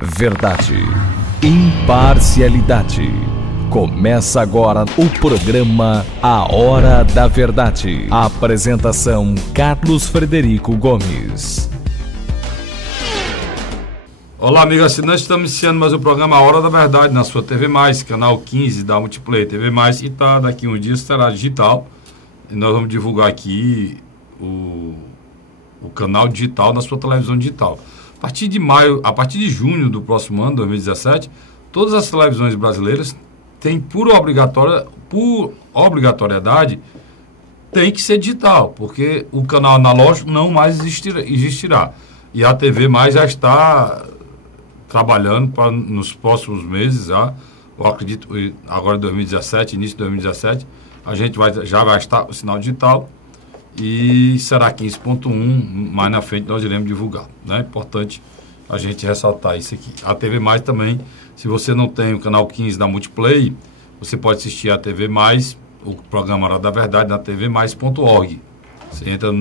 Verdade, imparcialidade. Começa agora o programa A Hora da Verdade. Apresentação: Carlos Frederico Gomes. Olá, amigos assinantes, estamos iniciando mais o programa A Hora da Verdade na sua TV+, canal 15 da Multiplay TV+, e daqui uns dias será digital. E nós vamos divulgar aqui o canal digital na sua televisão digital. A partir de maio, a partir de junho do próximo ano, 2017, todas as televisões brasileiras têm por obrigatoriedade, tem que ser digital, porque o canal analógico não mais existirá. E a TV+, já está trabalhando para nos próximos meses, eu acredito, agora em 2017, início de 2017, a gente já vai estar o sinal digital e será 15.1, mais na frente nós iremos divulgar. É importante a gente ressaltar isso aqui. A TV+, também, se você não tem o canal 15 da Multiplay, você pode assistir a TV+, o programa Hora da Verdade, na tvmais.org. Você entra,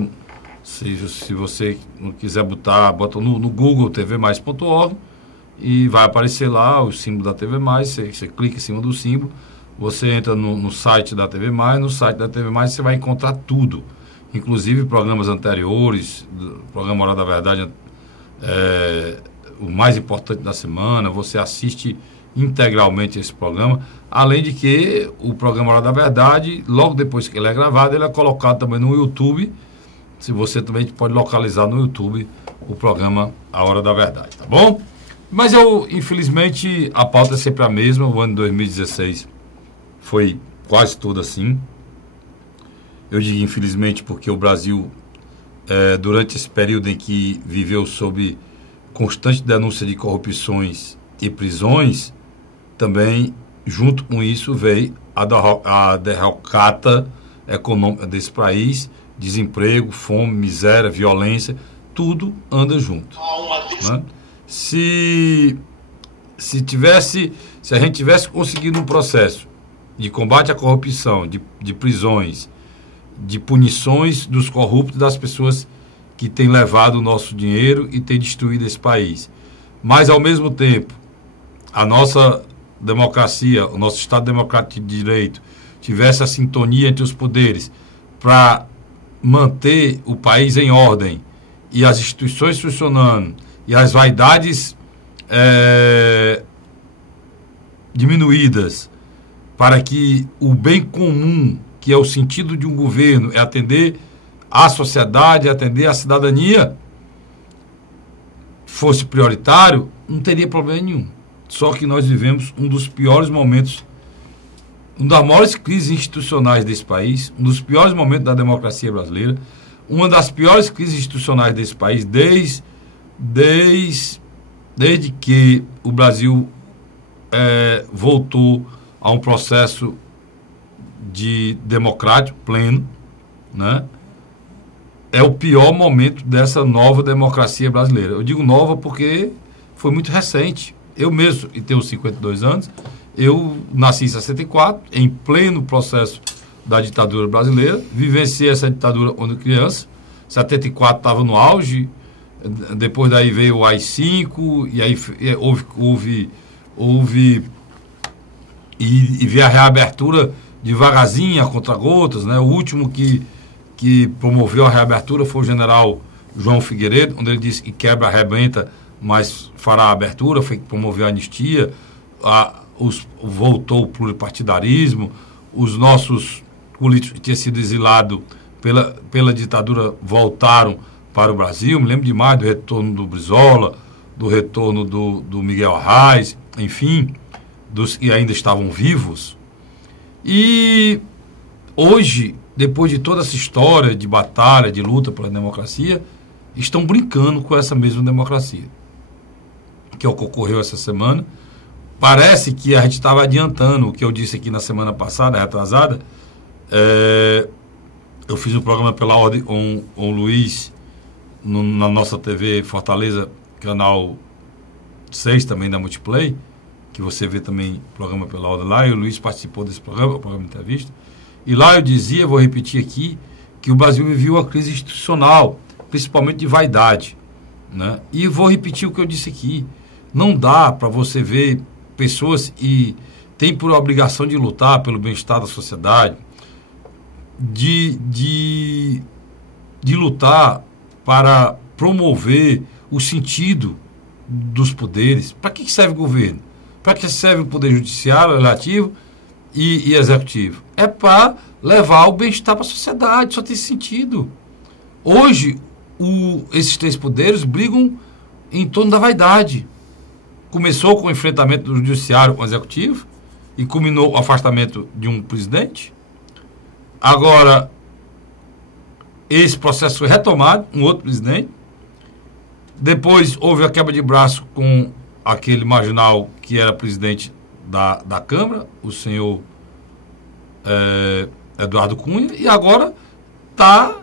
se você não quiser bota no Google tvmais.org e vai aparecer lá o símbolo da TV+, você clica em cima do símbolo, você entra no site da TV+, no site da TV+, você vai encontrar tudo, inclusive programas anteriores, do programa Hora da Verdade, o mais importante da semana, você assiste integralmente esse programa, além de que o programa Hora da Verdade, logo depois que ele é gravado, ele é colocado também no YouTube. Se você também pode localizar no YouTube o programa A Hora da Verdade, tá bom? Mas infelizmente, a pauta é sempre a mesma. O ano de 2016 foi quase todo assim. Eu digo infelizmente porque o Brasil, durante esse período em que viveu sob constante denúncia de corrupções e prisões, também, junto com isso, veio a derrocata econômica desse país, desemprego, fome, miséria, violência, tudo anda junto. Né? Se a gente tivesse conseguido um processo de combate à corrupção, de prisões, de punições dos corruptos, das pessoas que têm levado o nosso dinheiro e têm destruído esse país, mas, ao mesmo tempo, a nossa democracia, o nosso Estado Democrático de Direito, tivesse a sintonia entre os poderes para manter o país em ordem e as instituições funcionando e as vaidades diminuídas, para que o bem comum, que é o sentido de um governo, é atender à sociedade, atender à cidadania, fosse prioritário, não teria problema nenhum. Só que nós vivemos um dos piores momentos, uma das maiores crises institucionais desse país, um dos piores momentos da democracia brasileira, uma das piores crises institucionais desse país desde que o Brasil voltou a um processo de democrático pleno, né? É o pior momento dessa nova democracia brasileira. Eu digo nova porque foi muito recente. Eu mesmo, e tenho 52 anos, eu nasci em 64, em pleno processo da ditadura brasileira, vivenciei essa ditadura quando criança, 74 estava no auge, depois daí veio o AI-5, e aí houve e veio a reabertura devagarzinho, a contra-gotas, né? O último que promoveu a reabertura foi o general João Figueiredo, onde ele disse que quebra, arrebenta, mas fará a abertura, foi que promoveu a anistia, voltou o pluripartidarismo, os nossos políticos que tinham sido exilados pela ditadura voltaram para o Brasil. Me lembro demais do retorno do Brizola, do retorno do Miguel Arraes, enfim, dos que ainda estavam vivos. E hoje, depois de toda essa história de batalha, de luta pela democracia, estão brincando com essa mesma democracia, que é o que ocorreu essa semana. Parece que a gente estava adiantando o que eu disse aqui na semana passada, retrasada. Eu fiz um programa pela ordem com o Luiz, na nossa TV Fortaleza, canal 6 também da Multiplay, que você vê também o programa pela ordem lá, e o Luiz participou desse programa, o programa de entrevista. E lá eu dizia, vou repetir aqui, que o Brasil viveu uma crise institucional, principalmente de vaidade, né? E vou repetir o que eu disse aqui. Não dá para você ver pessoas e tem por obrigação de lutar pelo bem-estar da sociedade, de lutar para promover o sentido dos poderes. Para que serve o governo? Para que serve o poder judiciário, legislativo e executivo? É para levar o bem-estar para a sociedade, só tem sentido. Hoje, esses três poderes brigam em torno da vaidade. Começou com o enfrentamento do judiciário com o executivo e culminou o afastamento de um presidente. Agora, esse processo foi retomado, um outro presidente. Depois houve a quebra de braço com aquele marginal que era presidente da Câmara, o senhor Eduardo Cunha, e agora está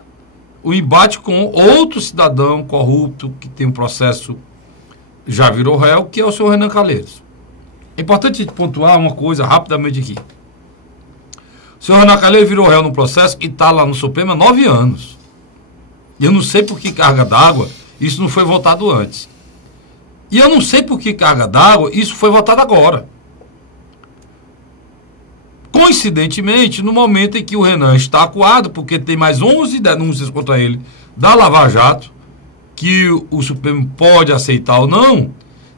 o embate com outro cidadão corrupto que tem um processo, já virou réu, que é o senhor Renan Calheiros. É importante pontuar uma coisa rapidamente aqui. O senhor Renan Calheiros virou réu no processo e está lá no Supremo há 9 anos. E eu não sei por que carga d'água isso não foi votado antes. E eu não sei por que carga d'água isso foi votado agora. Coincidentemente, no momento em que o Renan está acuado, porque tem mais 11 denúncias contra ele da Lava Jato, que o Supremo pode aceitar ou não,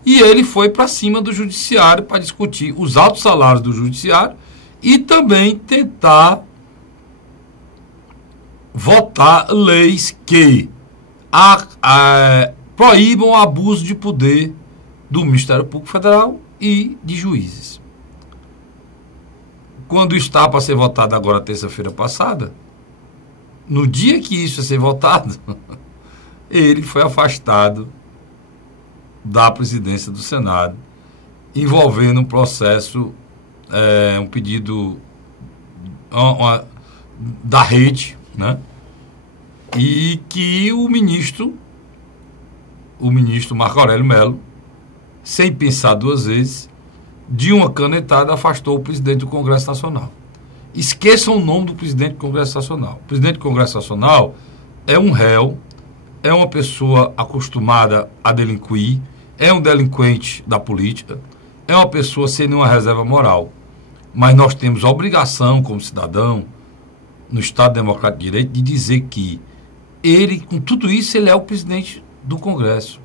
e ele foi para cima do Judiciário para discutir os altos salários do Judiciário e também tentar votar leis que proíbam o abuso de poder do Ministério Público Federal e de juízes. Quando está para ser votado agora, terça-feira passada, no dia que isso ia ser votado, ele foi afastado da presidência do Senado, envolvendo um processo, um pedido da rede, né? E que o ministro Marco Aurélio Mello, sem pensar duas vezes, de uma canetada afastou o presidente do Congresso Nacional. Esqueçam o nome do presidente do Congresso Nacional. O presidente do Congresso Nacional é um réu, é uma pessoa acostumada a delinquir, é um delinquente da política, é uma pessoa sem nenhuma reserva moral. Mas nós temos a obrigação, como cidadão, no Estado Democrático de Direito, de dizer que ele, com tudo isso, ele é o presidente do Congresso.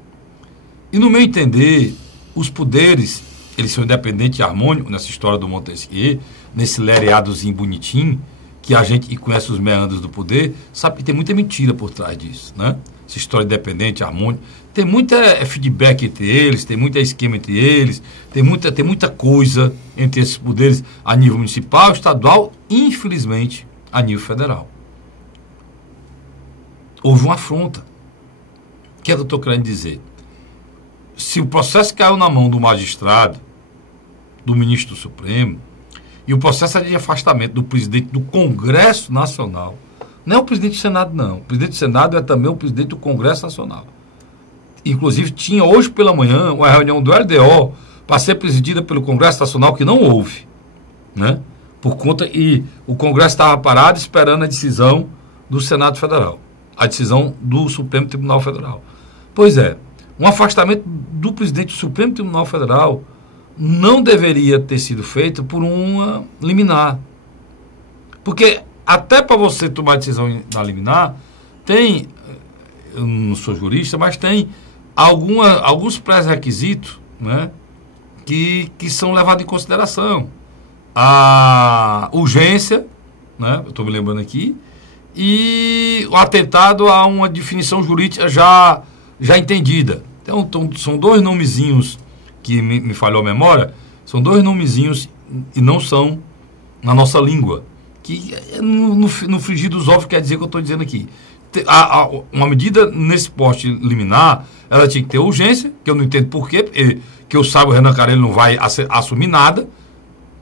E, no meu entender, os poderes, eles são independentes e harmônicos nessa história do Montesquieu, nesse lereadozinho bonitinho, que a gente que conhece os meandros do poder, sabe que tem muita mentira por trás disso, né? Essa história independente, harmônica. Tem muita feedback entre eles, tem muita esquema entre eles, tem muita coisa entre esses poderes a nível municipal, estadual e, infelizmente, a nível federal. Houve uma afronta. O que é que eu estou querendo dizer? Se o processo caiu na mão do magistrado, do ministro do Supremo, e o processo é de afastamento do presidente do Congresso Nacional, não é o presidente do Senado, não. O presidente do Senado é também o presidente do Congresso Nacional. Inclusive, tinha hoje pela manhã uma reunião do LDO para ser presidida pelo Congresso Nacional, que não houve, né? Por conta, e o Congresso estava parado esperando a decisão do Senado Federal, a decisão do Supremo Tribunal Federal. Pois é, um afastamento do presidente do Supremo Tribunal Federal não deveria ter sido feito por uma liminar. Porque até para você tomar decisão na liminar, tem, eu não sou jurista, mas tem alguns pré-requisitos, né, que são levados em consideração. A urgência, né, eu estou me lembrando aqui, e o atentado a uma definição jurídica já entendida. Então, são dois nomezinhos que me falhou a memória, são dois nomezinhos e não são na nossa língua, que no frigir dos ovos quer dizer o que eu estou dizendo aqui. Uma medida nesse poste liminar, ela tinha que ter urgência, que eu não entendo por quê, porque, que eu saiba, o Renan Calheiros não vai assumir nada.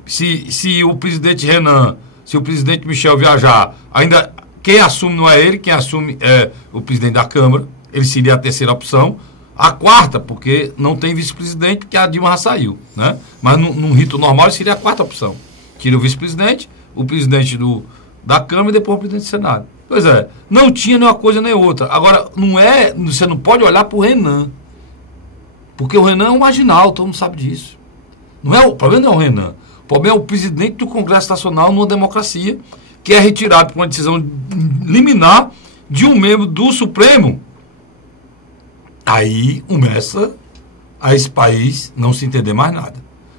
Se o presidente Renan, se o presidente Michel viajar, ainda quem assume não é ele, quem assume é o presidente da Câmara, ele seria a terceira opção. A quarta, porque não tem vice-presidente, porque a Dilma já saiu, né? Mas num rito normal ele seria a quarta opção. Tira o vice-presidente, o presidente da Câmara e depois o presidente do Senado. Pois é, não tinha nem uma coisa nem outra. Agora, você não pode olhar para o Renan. Porque o Renan é um marginal, todo mundo sabe disso. O problema não é o Renan. O problema é o presidente do Congresso Nacional numa democracia que é retirado por uma decisão liminar de um membro do Supremo. Aí começa a esse país não se entender mais nada.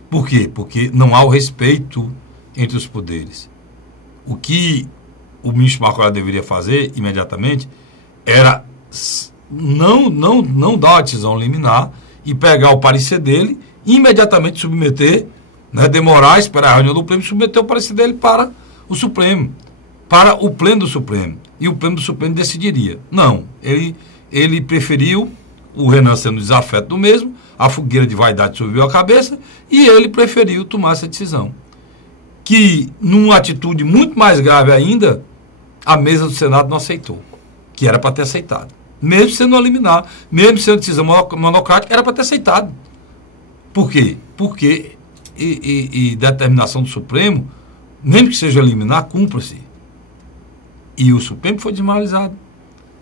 Por quê? Porque não há o respeito entre os poderes. O que o ministro Marco Aurélio deveria fazer imediatamente era não dar uma decisão liminar e pegar o parecer dele e imediatamente submeter, né, demorar, esperar a reunião do Pleno e submeter o parecer dele para o Supremo, para o Pleno do Supremo. E o Pleno do Supremo decidiria. Não, ele preferiu, o Renan sendo desafeto do mesmo, a fogueira de vaidade subiu a cabeça e ele preferiu tomar essa decisão. Que, numa atitude muito mais grave ainda, a mesa do Senado não aceitou, que era para ter aceitado. Mesmo sendo uma liminar, mesmo sendo decisão monocrática, era para ter aceitado. Por quê? Porque determinação do Supremo, mesmo que seja liminar, cumpra-se. E o Supremo foi desmoralizado.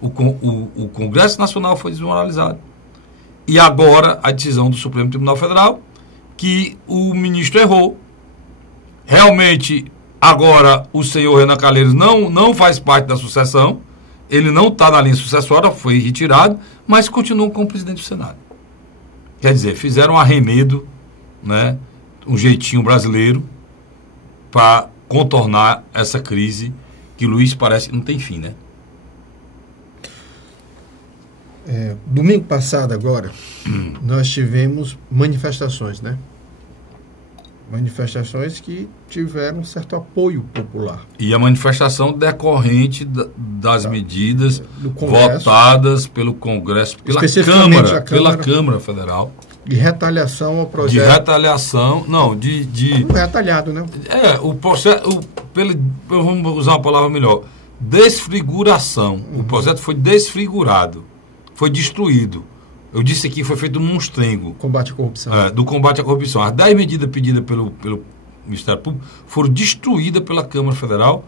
O Congresso Nacional foi desmoralizado. E agora a decisão do Supremo Tribunal Federal, que o ministro errou. Realmente, agora o senhor Renan Calheiros não faz parte da sucessão, ele não está na linha sucessória, foi retirado, mas continua como presidente do Senado. Quer dizer, fizeram um arremedo, né, um jeitinho brasileiro para contornar essa crise que, Luiz, parece que não tem fim, né? Domingo passado agora, nós tivemos manifestações, né? Manifestações que tiveram um certo apoio popular. E a manifestação decorrente das medidas votadas pelo Congresso, pela Câmara Federal. De retaliação ao projeto. De retaliação, não, retalhado, né? O processo, vamos usar uma palavra melhor, desfiguração. O projeto foi desfigurado, foi destruído. Eu disse aqui, foi feito um monstrengo. Combate à corrupção. Do combate à corrupção. As 10 medidas pedidas pelo Ministério Público foram destruídas pela Câmara Federal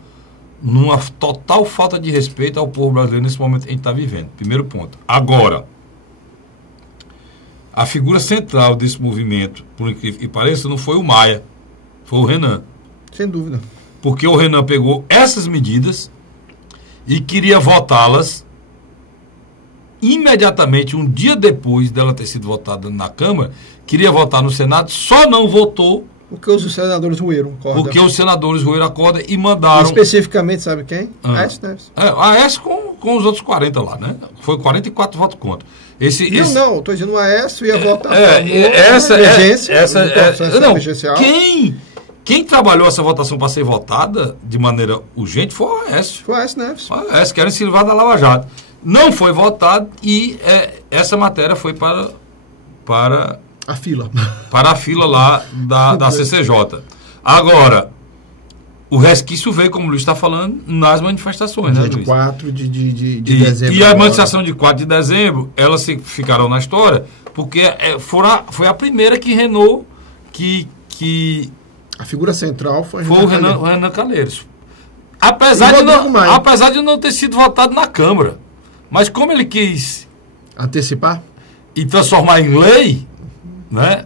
numa total falta de respeito ao povo brasileiro nesse momento que a gente está vivendo. Primeiro ponto. Agora, a figura central desse movimento, por incrível que pareça, não foi o Maia, foi o Renan. Sem dúvida. Porque o Renan pegou essas medidas e queria votá-las imediatamente, um dia depois dela ter sido votada na Câmara, queria votar no Senado, só não votou porque os senadores roeram a corda. Porque os senadores roeram a corda e mandaram... Especificamente, sabe quem? Aécio Neves. A Aécio com os outros 40 lá, né? Foi 44 votos contra. Não, estou dizendo o Aécio ia votar Quem trabalhou essa votação para ser votada de maneira urgente foi o Aécio. Foi o Aécio Neves. Foi o Aécio, que era se livrar da Lava Jato. Não foi votado e essa matéria foi para a fila. Para a fila lá da CCJ. Agora, o resquício veio, como o Luiz está falando, nas manifestações, né, Luiz? Dia 4 de dezembro. E a manifestação de 4 de dezembro, elas ficaram na história, porque foi a primeira que Renault, a figura central foi o Renan Calheiros. Apesar de não ter sido votado na Câmara. Mas como ele quis antecipar e transformar em lei, né?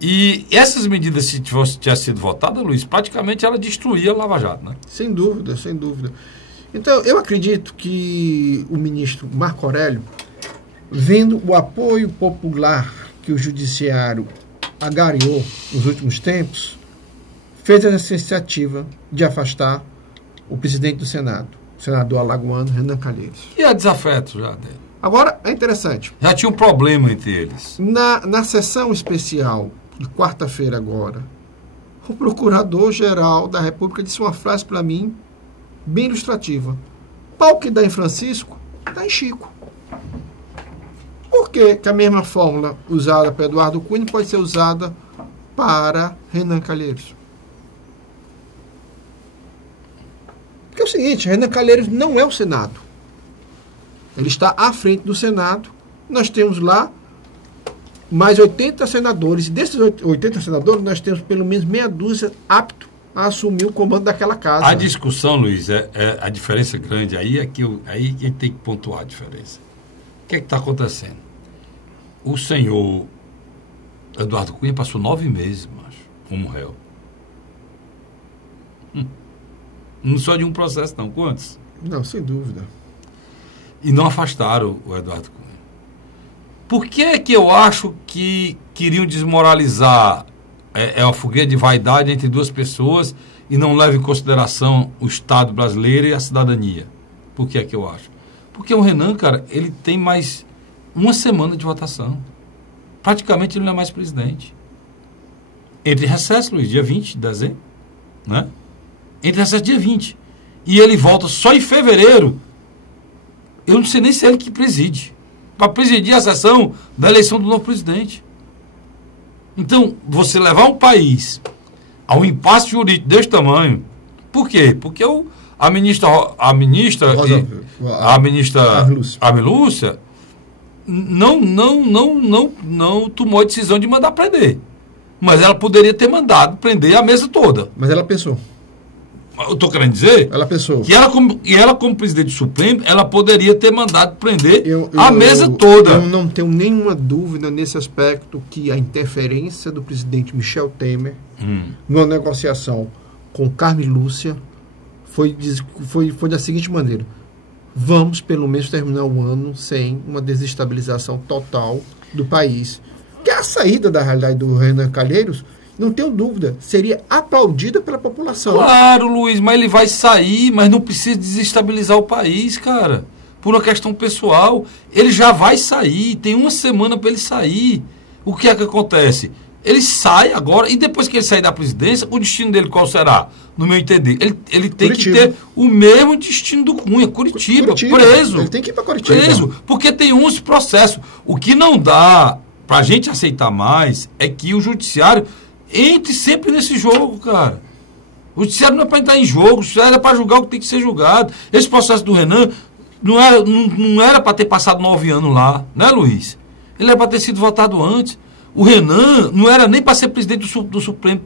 E essas medidas, se tivesse sido votada, Luiz, praticamente ela destruía a Lava Jato, né? Sem dúvida, sem dúvida. Então, eu acredito que o ministro Marco Aurélio, vendo o apoio popular que o judiciário agariou nos últimos tempos, fez essa iniciativa de afastar o presidente do Senado, o senador alagoano Renan Calheiros. E a desafeto já dele? Agora, é interessante. Já tinha um problema entre eles. Na sessão especial de quarta-feira agora, o Procurador-Geral da República disse uma frase para mim bem ilustrativa. Pau que dá em Francisco, dá em Chico. Por que a mesma fórmula usada para Eduardo Cunha pode ser usada para Renan Calheiros? Porque é o seguinte, Renan Calheiros não é o Senado. Ele está à frente do Senado. Nós temos lá mais 80 senadores. E desses 80 senadores, nós temos pelo menos meia dúzia aptos a assumir o comando daquela casa. A discussão, Luiz, a diferença grande aí é que aí a gente tem que pontuar a diferença. O que é que está acontecendo? O senhor Eduardo Cunha passou 9 meses, macho, como réu. Não só de um processo, não. Quantos? Não, sem dúvida. E não afastaram o Eduardo Cunha. Por que eu acho que queriam desmoralizar uma fogueira de vaidade entre duas pessoas e não leva em consideração o Estado brasileiro e a cidadania? Por que é que eu acho? Porque o Renan, cara, ele tem mais uma semana de votação. Praticamente ele não é mais presidente. Entre recesso, Luiz, dia 20 de dezembro, né? Entre recesso, dia 20. E ele volta só em fevereiro. Eu não sei nem se é ele que preside. Para presidir a sessão da eleição do novo presidente. Então, você levar um país a um impasse jurídico desse tamanho, por quê? Porque a ministra Lúcia não tomou a decisão de mandar prender. Mas ela poderia ter mandado prender a mesa toda. Mas ela pensou. Eu estou querendo dizer ela pensou. Que ela, como presidente do Supremo, ela poderia ter mandado prender a mesa toda. Eu não tenho nenhuma dúvida nesse aspecto que a interferência do presidente Michel Temer numa negociação com Carmen Lúcia foi da seguinte maneira: vamos pelo menos terminar o ano sem uma desestabilização total do país. Que a saída da realidade do Renan Calheiros, não tenho dúvida, seria aplaudida pela população. Claro, Luiz, mas ele vai sair, mas não precisa desestabilizar o país, cara. Por uma questão pessoal. Ele já vai sair, tem uma semana para ele sair. O que é que acontece? Ele sai agora, e depois que ele sair da presidência, o destino dele qual será? No meu entender, ele tem que ter o mesmo destino do Cunha, Curitiba, preso. Ele tem que ir para Curitiba. Preso, porque tem 11 processos. O que não dá para a gente aceitar mais é que o judiciário entre sempre nesse jogo, cara. O judiciário não é para entrar em jogo, o judiciário é para julgar o que tem que ser julgado. Esse processo do Renan não era para ter passado 9 anos lá, né, Luiz? Ele era para ter sido votado antes. O Renan não era nem para ser presidente do Supremo,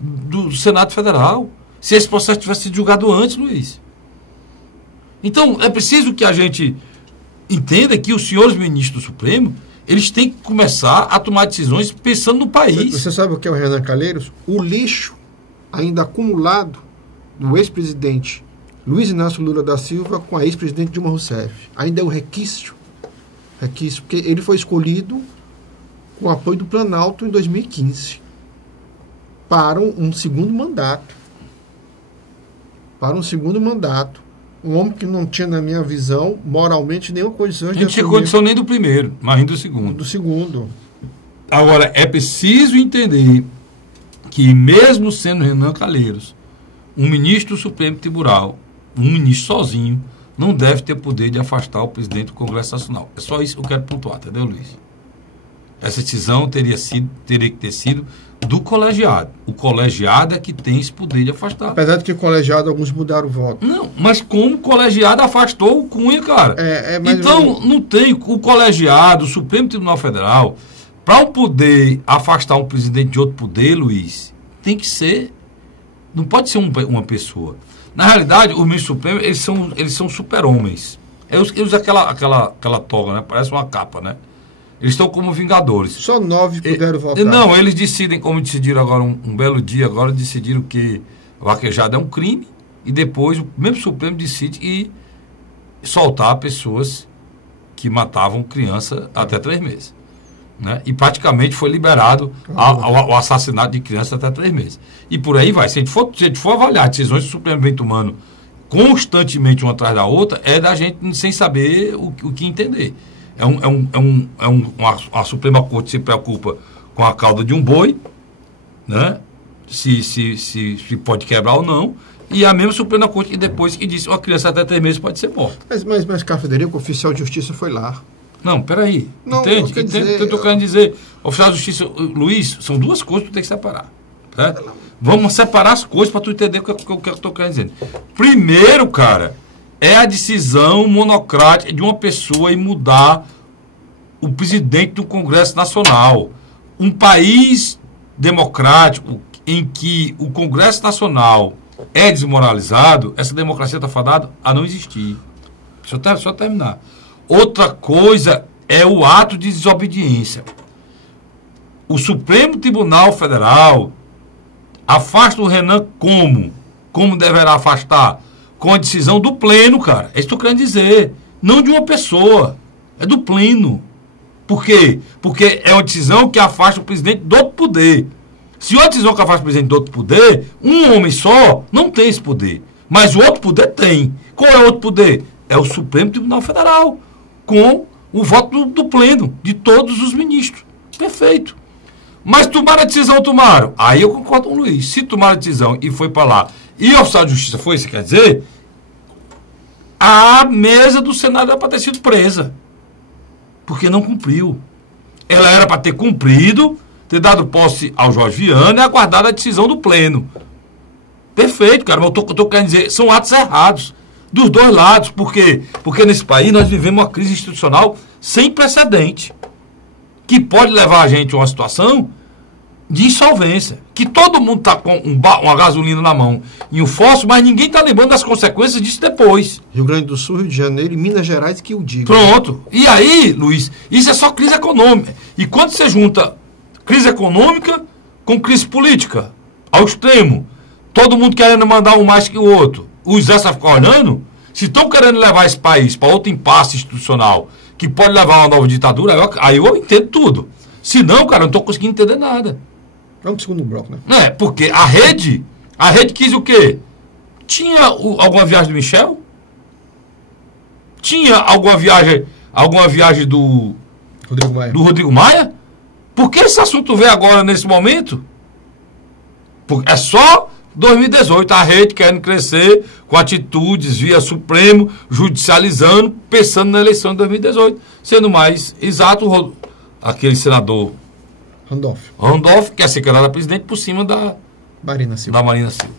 do Senado Federal, se esse processo tivesse sido julgado antes, Luiz. Então, é preciso que a gente entenda que os senhores ministros do Supremo, eles têm que começar a tomar decisões pensando no país. Você sabe o que é o Renan Calheiros? O lixo ainda acumulado do ex-presidente Luiz Inácio Lula da Silva com a ex-presidente Dilma Rousseff. Ainda é o requisito, porque ele foi escolhido com o apoio do Planalto em 2015 para um segundo mandato. Um homem que não tinha, na minha visão, moralmente nenhuma condição de não tinha condição nem do primeiro, mas nem do segundo. Do segundo. Agora, é preciso entender que, mesmo sendo Renan Calheiros um ministro do Supremo Tribunal, um ministro sozinho, não deve ter poder de afastar o presidente do Congresso Nacional. É só isso que eu quero pontuar, entendeu, Luiz? Essa decisão teria que ter sido do colegiado. O colegiado é que tem esse poder de afastar. Apesar de que o colegiado, alguns mudaram o voto. Não, mas como o colegiado afastou o Cunha, cara? Então, não tem o colegiado, o Supremo Tribunal Federal, para poder afastar um presidente de outro poder, Luiz, tem que ser, não pode ser uma pessoa. Na realidade, os ministros supremos, eles são super-homens. Eles usam aquela toga, né? Parece uma capa, né? Eles estão como vingadores. Só 9 puderam votar. Não, eles decidem, como decidiram agora, um belo dia, agora decidiram que vaquejada é um crime, e depois o mesmo Supremo decide soltar pessoas que matavam criança até 3 meses. Né? E praticamente foi liberado o assassinato de criança até 3 meses. E por aí vai. Se a gente for avaliar decisões que o Supremo vem tomando constantemente uma atrás da outra, é da gente sem saber o que entender. A Suprema Corte se preocupa com a cauda de um boi, né? se pode quebrar ou não, e a mesma Suprema Corte que depois que disse uma criança até 3 meses pode ser morta. Mas Carlos Frederico, o oficial de justiça foi lá. Não, peraí. Entende? O que eu estou querendo dizer? Oficial de justiça, Luiz, são 2 coisas que tu tem que separar. Certo? Vamos separar as coisas para tu entender o que eu estou querendo dizer. Primeiro, cara, é a decisão monocrática de uma pessoa em mudar o presidente do Congresso Nacional. Um país democrático em que o Congresso Nacional é desmoralizado, essa democracia está fadada a não existir. Só terminar. Outra coisa é o ato de desobediência. o Supremo Tribunal Federal afasta o Renan como? Como deverá afastar? Com a decisão do pleno, cara. É isso que eu estou querendo dizer. Não de uma pessoa. É do pleno. Por quê? Porque é uma decisão que afasta o presidente do outro poder. Se uma decisão que afasta o presidente do outro poder, um homem só não tem esse poder. Mas o outro poder tem. Qual é o outro poder? É o Supremo Tribunal Federal. Com o voto do pleno, de todos os ministros. Perfeito. Mas tomaram a decisão, tomaram. Aí eu concordo com o Luiz. Se tomaram a decisão e foi para lá, e o Estado de Justiça foi, isso quer dizer, a mesa do Senado era para ter sido presa. Porque não cumpriu. Ela era para ter cumprido, ter dado posse ao Jorge Viana e aguardado a decisão do pleno. Perfeito, cara. Mas eu tô querendo dizer, são atos errados. Dos dois lados. Por quê? Porque nesse país nós vivemos uma crise institucional sem precedente. Que pode levar a gente a uma situação de insolvência. Que todo mundo está com uma gasolina na mão e um fósforo, mas ninguém está lembrando das consequências disso depois. Rio Grande do Sul, Rio de Janeiro e Minas Gerais que o diga. Pronto. E aí, Luiz, isso é só crise econômica. E quando você junta crise econômica com crise política, ao extremo, todo mundo querendo mandar um mais que o outro, o exército vai ficar olhando, se estão querendo levar esse país para outro impasse institucional, que pode levar a uma nova ditadura, aí eu entendo tudo. Se não, cara, eu não estou conseguindo entender nada. Vamos pro segundo bloco, né? É, porque a rede quis o quê? Tinha alguma viagem do Michel? Tinha alguma viagem do Rodrigo Maia? Por que esse assunto veio agora, nesse momento? Porque é só 2018, a rede querendo crescer com atitudes via Supremo, judicializando, pensando na eleição de 2018. Sendo mais exato, aquele senador Randolph, que é secretário da presidente, por cima da Marina Silva.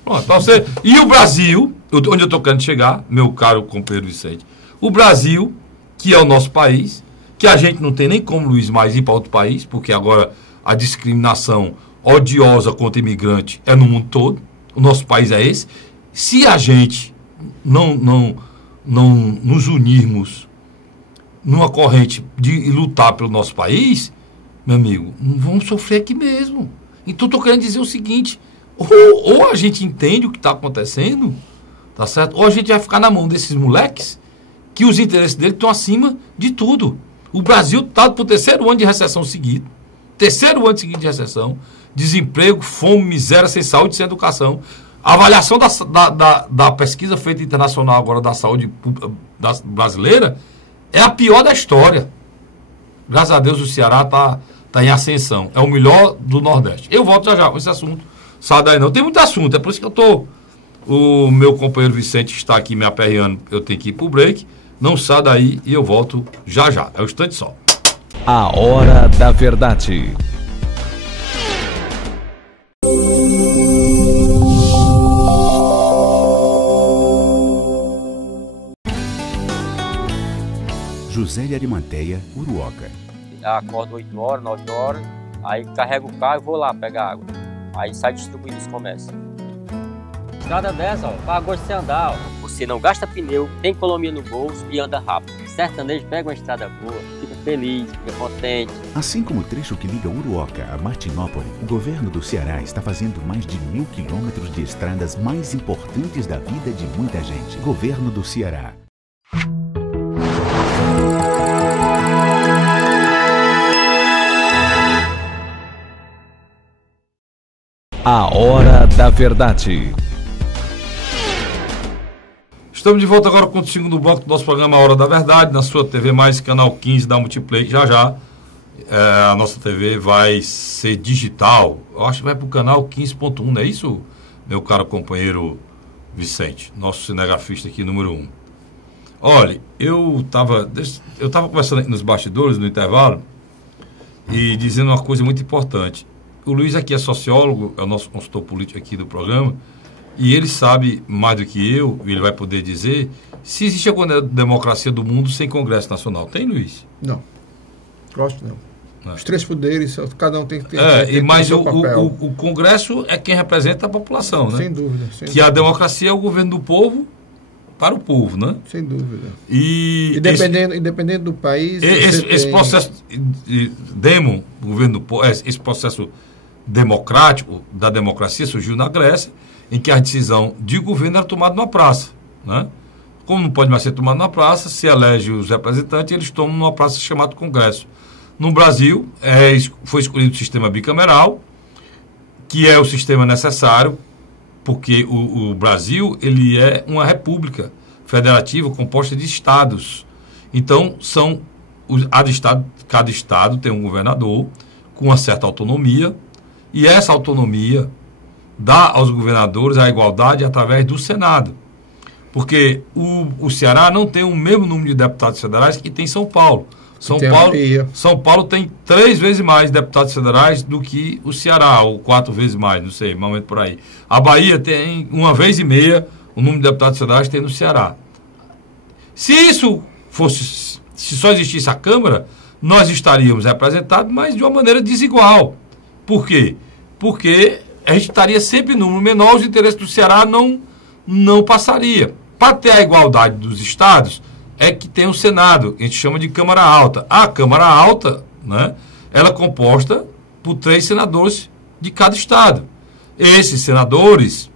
Pronto, então você... E o Brasil, onde eu estou querendo chegar, meu caro companheiro Vicente, o Brasil, que é o nosso país, que a gente não tem nem como, Luiz, mais ir para outro país, porque agora a discriminação odiosa contra imigrante é no mundo todo. O nosso país é esse. Se a gente não nos unirmos numa corrente de lutar pelo nosso país, meu amigo, vamos sofrer aqui mesmo. Então, estou querendo dizer o seguinte, ou a gente entende o que está acontecendo, tá certo? Ou a gente vai ficar na mão desses moleques, que os interesses deles estão acima de tudo. O Brasil está para o terceiro ano de recessão seguido. Terceiro ano seguido de recessão. Desemprego, fome, miséria, sem saúde, sem educação. A avaliação da pesquisa feita internacional agora da saúde brasileira é a pior da história. Graças a Deus o Ceará está em ascensão. É o melhor do Nordeste. Eu volto já com esse assunto. Sai daí não. Tem muito assunto. É por isso que eu estou... O meu companheiro Vicente está aqui me aperreando. Eu tenho que ir para o break. Não sai daí e eu volto já. É um instante só. A Hora da Verdade. José de Arimateia, Uruoca. Acordo 8 horas, 9 horas, aí carrego o carro e vou lá pegar água. Aí sai distribuindo os comércios. Estrada dessa, para gosto de você andar. Você não gasta pneu, tem economia no bolso e anda rápido. Sertanejo pega uma estrada boa, fica feliz, fica contente. Assim como o trecho que liga Uruoca a Martinópole, o governo do Ceará está fazendo mais de 1.000 quilômetros de estradas mais importantes da vida de muita gente. Governo do Ceará. A Hora da Verdade. Estamos de volta agora com o segundo bloco do nosso programa A Hora da Verdade, na sua TV Mais, canal 15 da Multiplay. Já a nossa TV vai ser digital. Eu acho que vai para o canal 15.1, não é isso, meu caro companheiro Vicente? Nosso cinegrafista aqui, número 1. Olha, eu estava conversando aqui nos bastidores, no intervalo, e dizendo uma coisa muito importante. O Luiz aqui é sociólogo, é o nosso consultor político aqui do programa, e ele sabe mais do que eu, e ele vai poder dizer, se existe alguma democracia do mundo sem Congresso Nacional. Tem, Luiz? Não. Gosto não. Os três poderes, cada um tem que ter, mas seu papel. O Congresso é quem representa a população, né? Sem dúvida. A democracia é o governo do povo para o povo, né? Sem dúvida. E dependendo do país... esse processo esse processo democrático da democracia surgiu na Grécia, em que a decisão de governo era tomada numa praça, né? Como não pode mais ser tomado na praça, se elege os representantes, eles tomam numa praça chamada Congresso. No Brasil, foi escolhido o sistema bicameral, que é o sistema necessário, porque o Brasil ele é uma república federativa composta de estados. Então, cada estado tem um governador com uma certa autonomia, e essa autonomia dá aos governadores a igualdade através do Senado. Porque o Ceará não tem o mesmo número de deputados federais que tem São Paulo. São Paulo tem 3 vezes mais deputados federais do que o Ceará, ou 4 vezes mais, não sei, momento por aí. A Bahia tem 1,5 vezes o número de deputados federais que tem no Ceará. Se só existisse a Câmara, nós estaríamos representados, mas de uma maneira desigual. Por quê? Porque a gente estaria sempre em número menor, os interesses do Ceará não passaria. Para ter a igualdade dos estados, é que tem o Senado, que a gente chama de Câmara Alta. A Câmara Alta, né, ela é composta por 3 senadores de cada estado. Esses senadores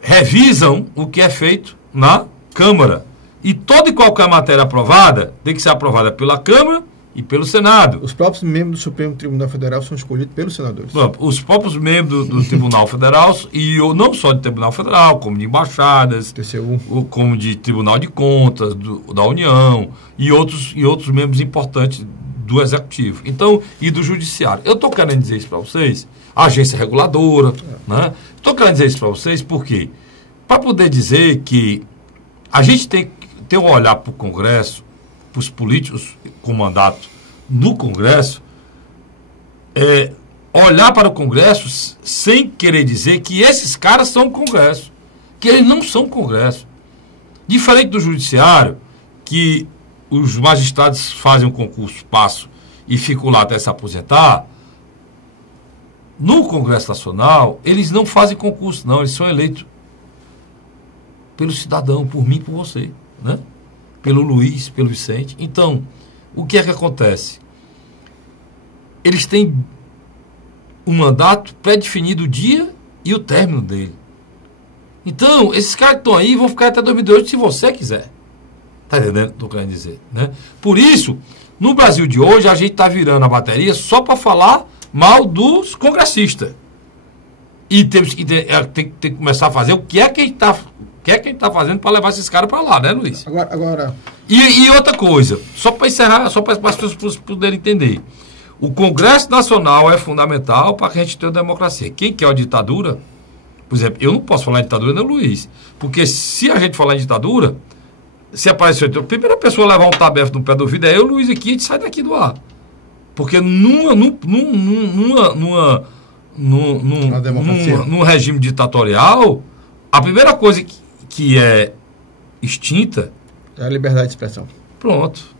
revisam o que é feito na Câmara. E toda e qualquer matéria aprovada tem que ser aprovada pela Câmara e pelo Senado. Os próprios membros do Supremo Tribunal Federal são escolhidos pelos senadores. Os próprios membros do Tribunal Federal, e não só do Tribunal Federal, como de embaixadas, TCU, como de Tribunal de Contas, da União, e outros membros importantes do Executivo. Então, e do Judiciário. Eu estou querendo dizer isso para vocês, a agência reguladora, né? Estou querendo dizer isso para vocês porque, para poder dizer que a gente tem que ter um olhar para o Congresso, para os políticos com mandato no Congresso, olhar para o Congresso sem querer dizer que esses caras são o Congresso, que eles não são o Congresso. Diferente do Judiciário, que os magistrados fazem um concurso, passam e ficam lá até se aposentar, no Congresso Nacional, eles não fazem concurso, não, eles são eleitos pelo cidadão, por mim, por você, né? Pelo Luiz, pelo Vicente. Então, o que é que acontece? Eles têm um mandato pré-definido, o dia e o término dele. Então, esses caras que estão aí vão ficar até 2018 se você quiser. Está entendendo o que eu estou querendo dizer, né? Por isso, no Brasil de hoje, a gente está virando a bateria só para falar mal dos congressistas. E tem que começar a fazer o que é que a gente está fazendo para levar esses caras para lá, né, Luiz? Agora... E outra coisa, só para encerrar, só para as pessoas poderem entender. O Congresso Nacional é fundamental para que a gente tenha uma democracia. Quem quer a ditadura, por exemplo, eu não posso falar em ditadura, não, Luiz. Porque se a gente falar em ditadura, se aparecer a primeira pessoa a levar um tabefe no pé do ouvido é eu, Luiz, aqui, a gente sai daqui do ar. Porque num regime ditatorial, a primeira coisa que é extinta é a liberdade de expressão. Pronto.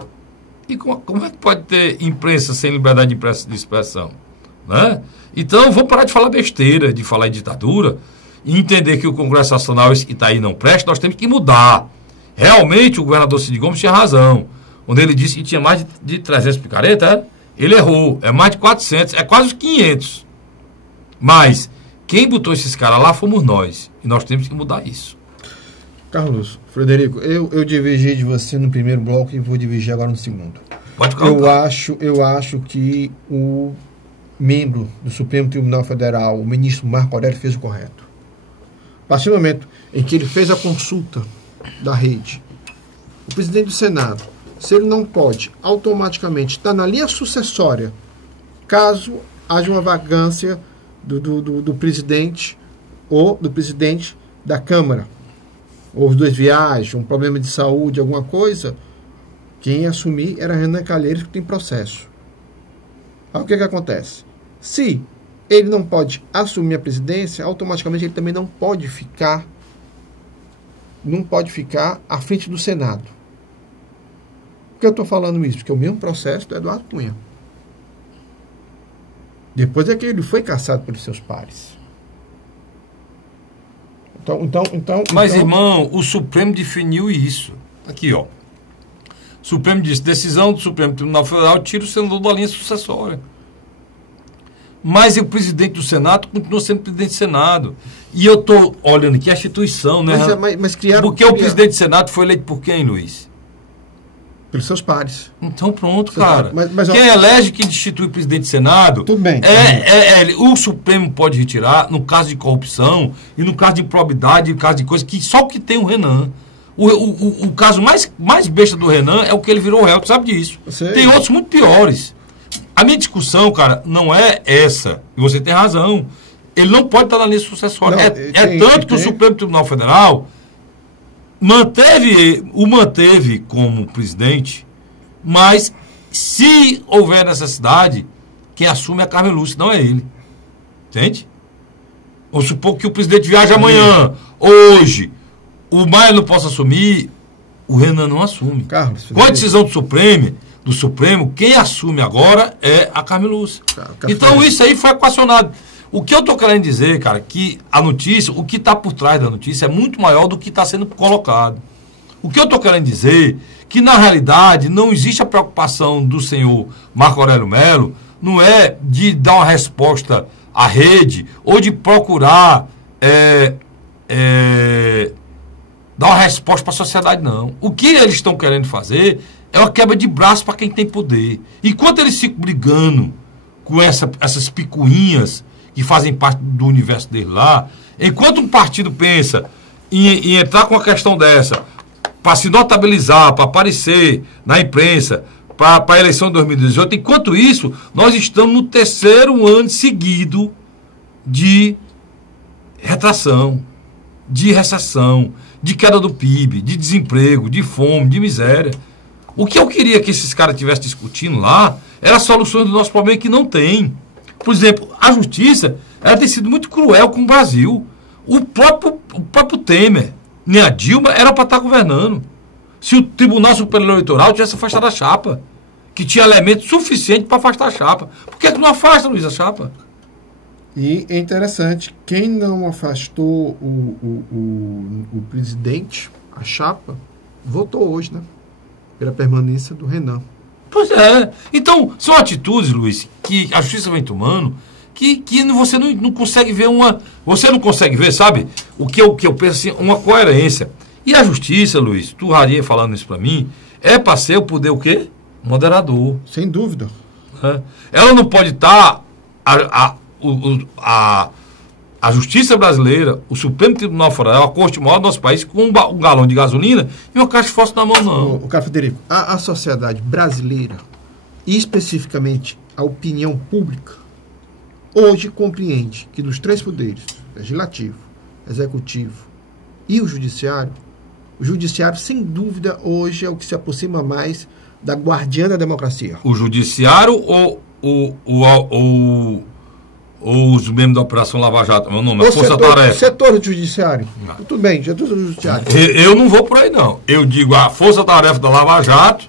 E como é que pode ter imprensa sem liberdade de expressão? Né? Então, vamos parar de falar besteira, de falar em ditadura, e entender que o Congresso Nacional está aí não presta, nós temos que mudar. Realmente, o governador Cid Gomes tinha razão. Quando ele disse que tinha mais de 300 picaretas, ele errou. É mais de 400, é quase 500. Mas quem botou esses caras lá fomos nós. E nós temos que mudar isso. Carlos, Frederico, eu divergi de você no primeiro bloco e vou divergir agora no segundo. Pode colocar. Eu acho que o membro do Supremo Tribunal Federal, o ministro Marco Aurélio, fez o correto. A partir do momento em que ele fez a consulta da rede, o presidente do Senado, se ele não pode automaticamente estar na linha sucessória, caso haja uma vacância do presidente ou do presidente da Câmara, ou os dois viajam, um problema de saúde, alguma coisa, quem ia assumir era Renan Calheiros, que tem processo. Aí o que acontece? Se ele não pode assumir a presidência, automaticamente ele também não pode ficar à frente do Senado. Por que eu estou falando isso? Porque é o mesmo processo do Eduardo Cunha. Depois é que ele foi cassado pelos seus pares. Então, Mas, irmão, o Supremo definiu isso. Aqui, ó. O Supremo disse, decisão do Supremo Tribunal Federal tira o senador da linha sucessória. Mas o presidente do Senado continua sendo presidente do Senado. E eu estou olhando aqui a instituição, né? Mas criaram... Porque o presidente do Senado foi eleito por quem, Luiz? Pelos seus pares. Então pronto, cara. Mas, quem elege, quem destitui o presidente do Senado... Tudo bem. O Supremo pode retirar no caso de corrupção e no caso de improbidade, no caso de coisa que só o que tem o Renan. O caso mais besta do Renan é o que ele virou réu, tu sabe disso. Tem outros muito piores. A minha discussão, cara, não é essa. E você tem razão. Ele não pode estar na linha sucessória. Tanto que o Supremo Tribunal Federal o manteve como presidente, mas se houver necessidade, quem assume é a Carmen Lúcia, não é ele. Entende? Vamos supor que o presidente viaja amanhã, hoje, o Maia não possa assumir, o Renan não assume. Carlos, com a decisão do Supremo, quem assume agora é a Carmen Lúcia. Então isso aí foi equacionado. O que eu estou querendo dizer, cara, que a notícia, o que está por trás da notícia é muito maior do que está sendo colocado. O que eu estou querendo dizer que, na realidade, não existe a preocupação do senhor Marco Aurélio Melo, não é de dar uma resposta à rede ou de procurar dar uma resposta para a sociedade, não. O que eles estão querendo fazer é uma quebra de braço para quem tem poder. Enquanto eles ficam brigando com essas picuinhas que fazem parte do universo dele lá, enquanto um partido pensa em entrar com uma questão dessa, para se notabilizar, para aparecer na imprensa, para a eleição de 2018, enquanto isso, nós estamos no 3º ano seguido de retração, de recessão, de queda do PIB, de desemprego, de fome, de miséria. O que eu queria que esses caras estivessem discutindo lá era soluções do nosso problema que não tem. Por exemplo, a justiça ela tem sido muito cruel com o Brasil. O próprio Temer, nem a Dilma, era para estar governando. Se o Tribunal Superior Eleitoral tivesse afastado a chapa, que tinha elementos suficientes para afastar a chapa. Por que não afasta, Luiz, a chapa? E é interessante, quem não afastou o presidente, a chapa, votou hoje, né? Pela permanência do Renan. Pois é. Então, são atitudes, Luiz, que a justiça vem tomando, que você não consegue ver Você não consegue ver, sabe? O que eu penso assim, uma coerência. E a justiça, Luiz, tu raria falando isso pra mim, é para ser o poder o quê? Moderador. Sem dúvida. Ela não pode estar... A justiça brasileira, o Supremo Tribunal Federal, a Corte Maior do nosso país, com um galão de gasolina e uma caixa de fósforo na mão, não. O cara Federico, a sociedade brasileira, e especificamente a opinião pública, hoje compreende que dos 3 poderes, legislativo, executivo e o judiciário, sem dúvida, hoje é o que se aproxima mais da guardiã da democracia. O judiciário ou os membros da Operação Lava Jato? Meu nome é Força Tarefa. Setor do judiciário. Não. Tudo bem, setor do judiciário. Eu não vou por aí, não. Eu digo, a Força Tarefa da Lava Jato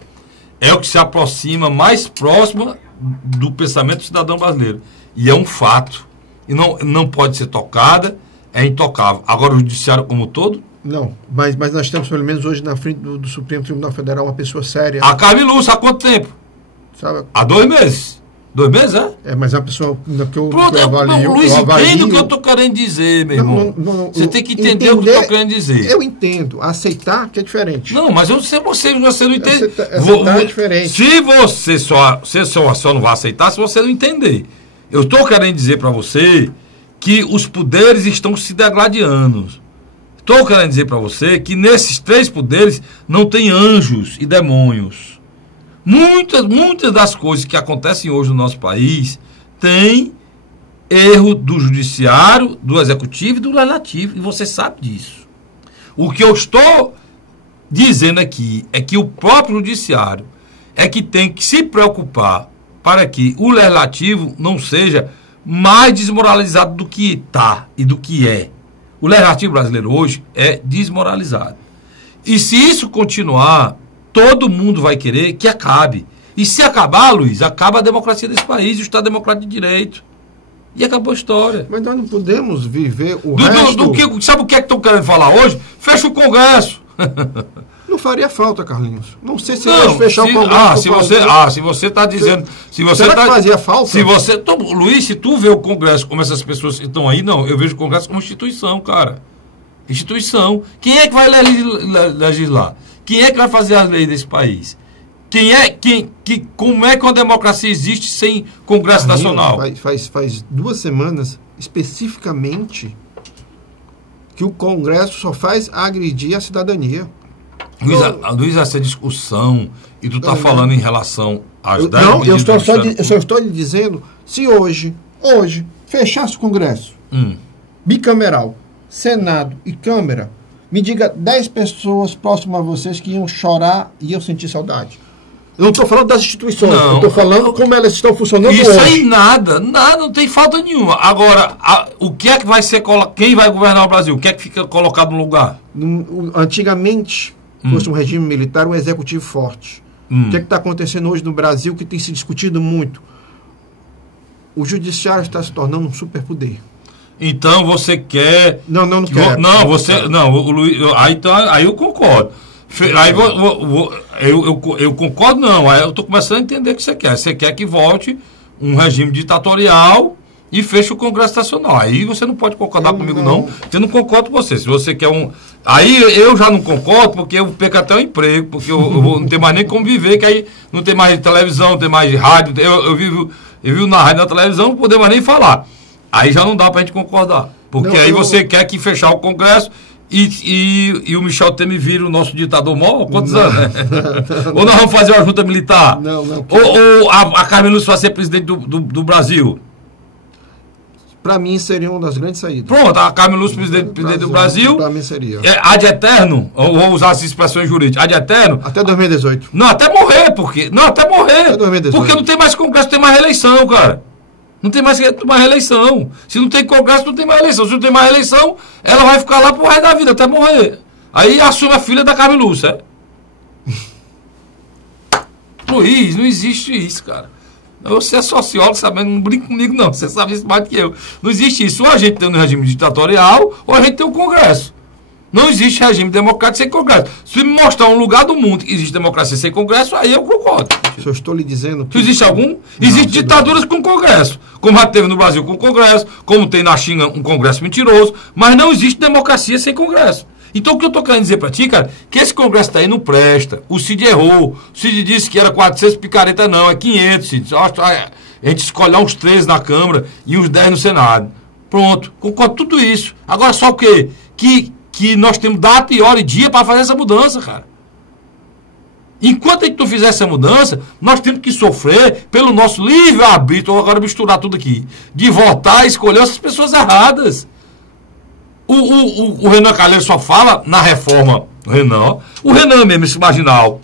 é o que se aproxima mais próxima do pensamento do cidadão brasileiro. E é um fato. E não pode ser tocada, é intocável. Agora, o judiciário como um todo? Não, mas nós temos pelo menos hoje na frente do Supremo Tribunal Federal uma pessoa séria. A Carmen Lúcia, há quanto tempo? Sabe? Há 2 meses. 2 meses, é? Mas é uma pessoa que eu avalio... Luiz, entende o que eu estou querendo dizer, meu irmão. Não, você tem que entender o que eu estou querendo dizer. Eu entendo. Aceitar que é diferente. Não, mas eu sei você não entende. Aceitar é diferente. Se você só não vai aceitar se você não entender. Eu estou querendo dizer para você que os poderes estão se degladiando. Estou querendo dizer para você que nesses 3 poderes não tem anjos e demônios. Muitas das coisas que acontecem hoje no nosso país tem erro do judiciário, do executivo e do legislativo. E você sabe disso. O que eu estou dizendo aqui é que o próprio judiciário é que tem que se preocupar para que o legislativo não seja mais desmoralizado do que está e do que é. O legislativo brasileiro hoje é desmoralizado. E se isso continuar, todo mundo vai querer que acabe. E se acabar, Luiz, acaba a democracia desse país, o Estado Democrático de Direito. E acabou a história. Mas nós não podemos viver o resto... Sabe o que é que estão querendo falar hoje? Fecha o Congresso. Não faria falta, Carlinhos. Não sei se hoje fechar o Congresso... Se você está dizendo... Será que fazia falta? Luiz, se tu vê o Congresso como essas pessoas que estão aí, não, eu vejo o Congresso como instituição, cara. Instituição. Quem é que vai legislar? Quem é que vai fazer as leis desse país? Como é que uma democracia existe sem Congresso Nacional? Faz 2 semanas, especificamente, que o Congresso só faz agredir a cidadania. Luiz, essa discussão, e tu está falando em relação às 10 Não, eu medidas só estou lhe dizendo, se hoje fechasse o Congresso, bicameral, Senado e Câmara, me diga 10 pessoas próximas a vocês que iam chorar e iam sentir saudade. Eu não estou falando das instituições, eu estou falando como elas estão funcionando hoje. Isso aí nada, não tem falta nenhuma. Agora, o que é que vai ser, quem vai governar o Brasil? O que é que fica colocado no lugar? Antigamente, fosse um regime militar, um executivo forte. O que é que está acontecendo hoje no Brasil, que tem se discutido muito? O judiciário está se tornando um superpoder. Então você quer... Não quero. Aí eu concordo. Aí eu concordo, não. Aí eu estou começando a entender o que você quer. Você quer que volte um regime ditatorial e feche o Congresso Nacional. Aí você não pode concordar comigo, não. Eu não concordo com você. Se você quer um... Aí eu já não concordo, porque eu perco até o emprego, porque eu vou não ter mais nem como viver, que aí não tem mais televisão, não tem mais rádio. Eu vivo na rádio e na televisão, não poder mais nem falar. Aí já não dá pra gente concordar. Porque você quer que fechar o Congresso e o Michel Temer vira o nosso ditador maior? Quantos anos, né? Ou nós vamos fazer uma junta militar? Ou a Carmen Lúcia vai ser presidente do Brasil? Para mim seria uma das grandes saídas. Pronto, a Carmen Lúcia, presidente do Brasil. Para mim seria. Ad eterno, ou vou usar as expressões jurídicas, ad eterno. Até 2018. Não, até morrer, porque. Não, até morrer. Até 2018. Porque não tem mais Congresso, não tem mais reeleição, cara. Não tem mais reeleição. Se não tem Congresso, não tem mais eleição. Se não tem mais eleição, ela vai ficar lá pro resto da vida, até morrer. Aí assume a filha da Carmen Lúcia. Luiz, não existe isso, cara. Você é sociólogo, sabendo, não brinca comigo, não. Você sabe isso mais do que eu. Não existe isso. Ou a gente tem um regime ditatorial, ou a gente tem um Congresso. Não existe regime democrático sem Congresso. Se me mostrar um lugar do mundo que existe democracia sem Congresso, aí eu concordo. Se eu estou lhe dizendo que... Existe algum? Existem ditaduras com Congresso. Como já teve no Brasil com Congresso, como tem na China um Congresso mentiroso, mas não existe democracia sem Congresso. Então o que eu estou querendo dizer para ti, cara, que esse Congresso está aí não presta. O Cid errou. O Cid disse que era 400 picareta, não, é 500, Cid. A gente escolhe uns 13 na Câmara e uns 10 no Senado. Pronto, concordo tudo isso. Agora só o quê? Que nós temos data e hora e dia para fazer essa mudança, cara. Enquanto a gente não fizer essa mudança, nós temos que sofrer pelo nosso livre-arbítrio, agora misturar tudo aqui, de votar e escolher essas pessoas erradas. O Renan Calheiros só fala na reforma, o Renan mesmo, esse marginal,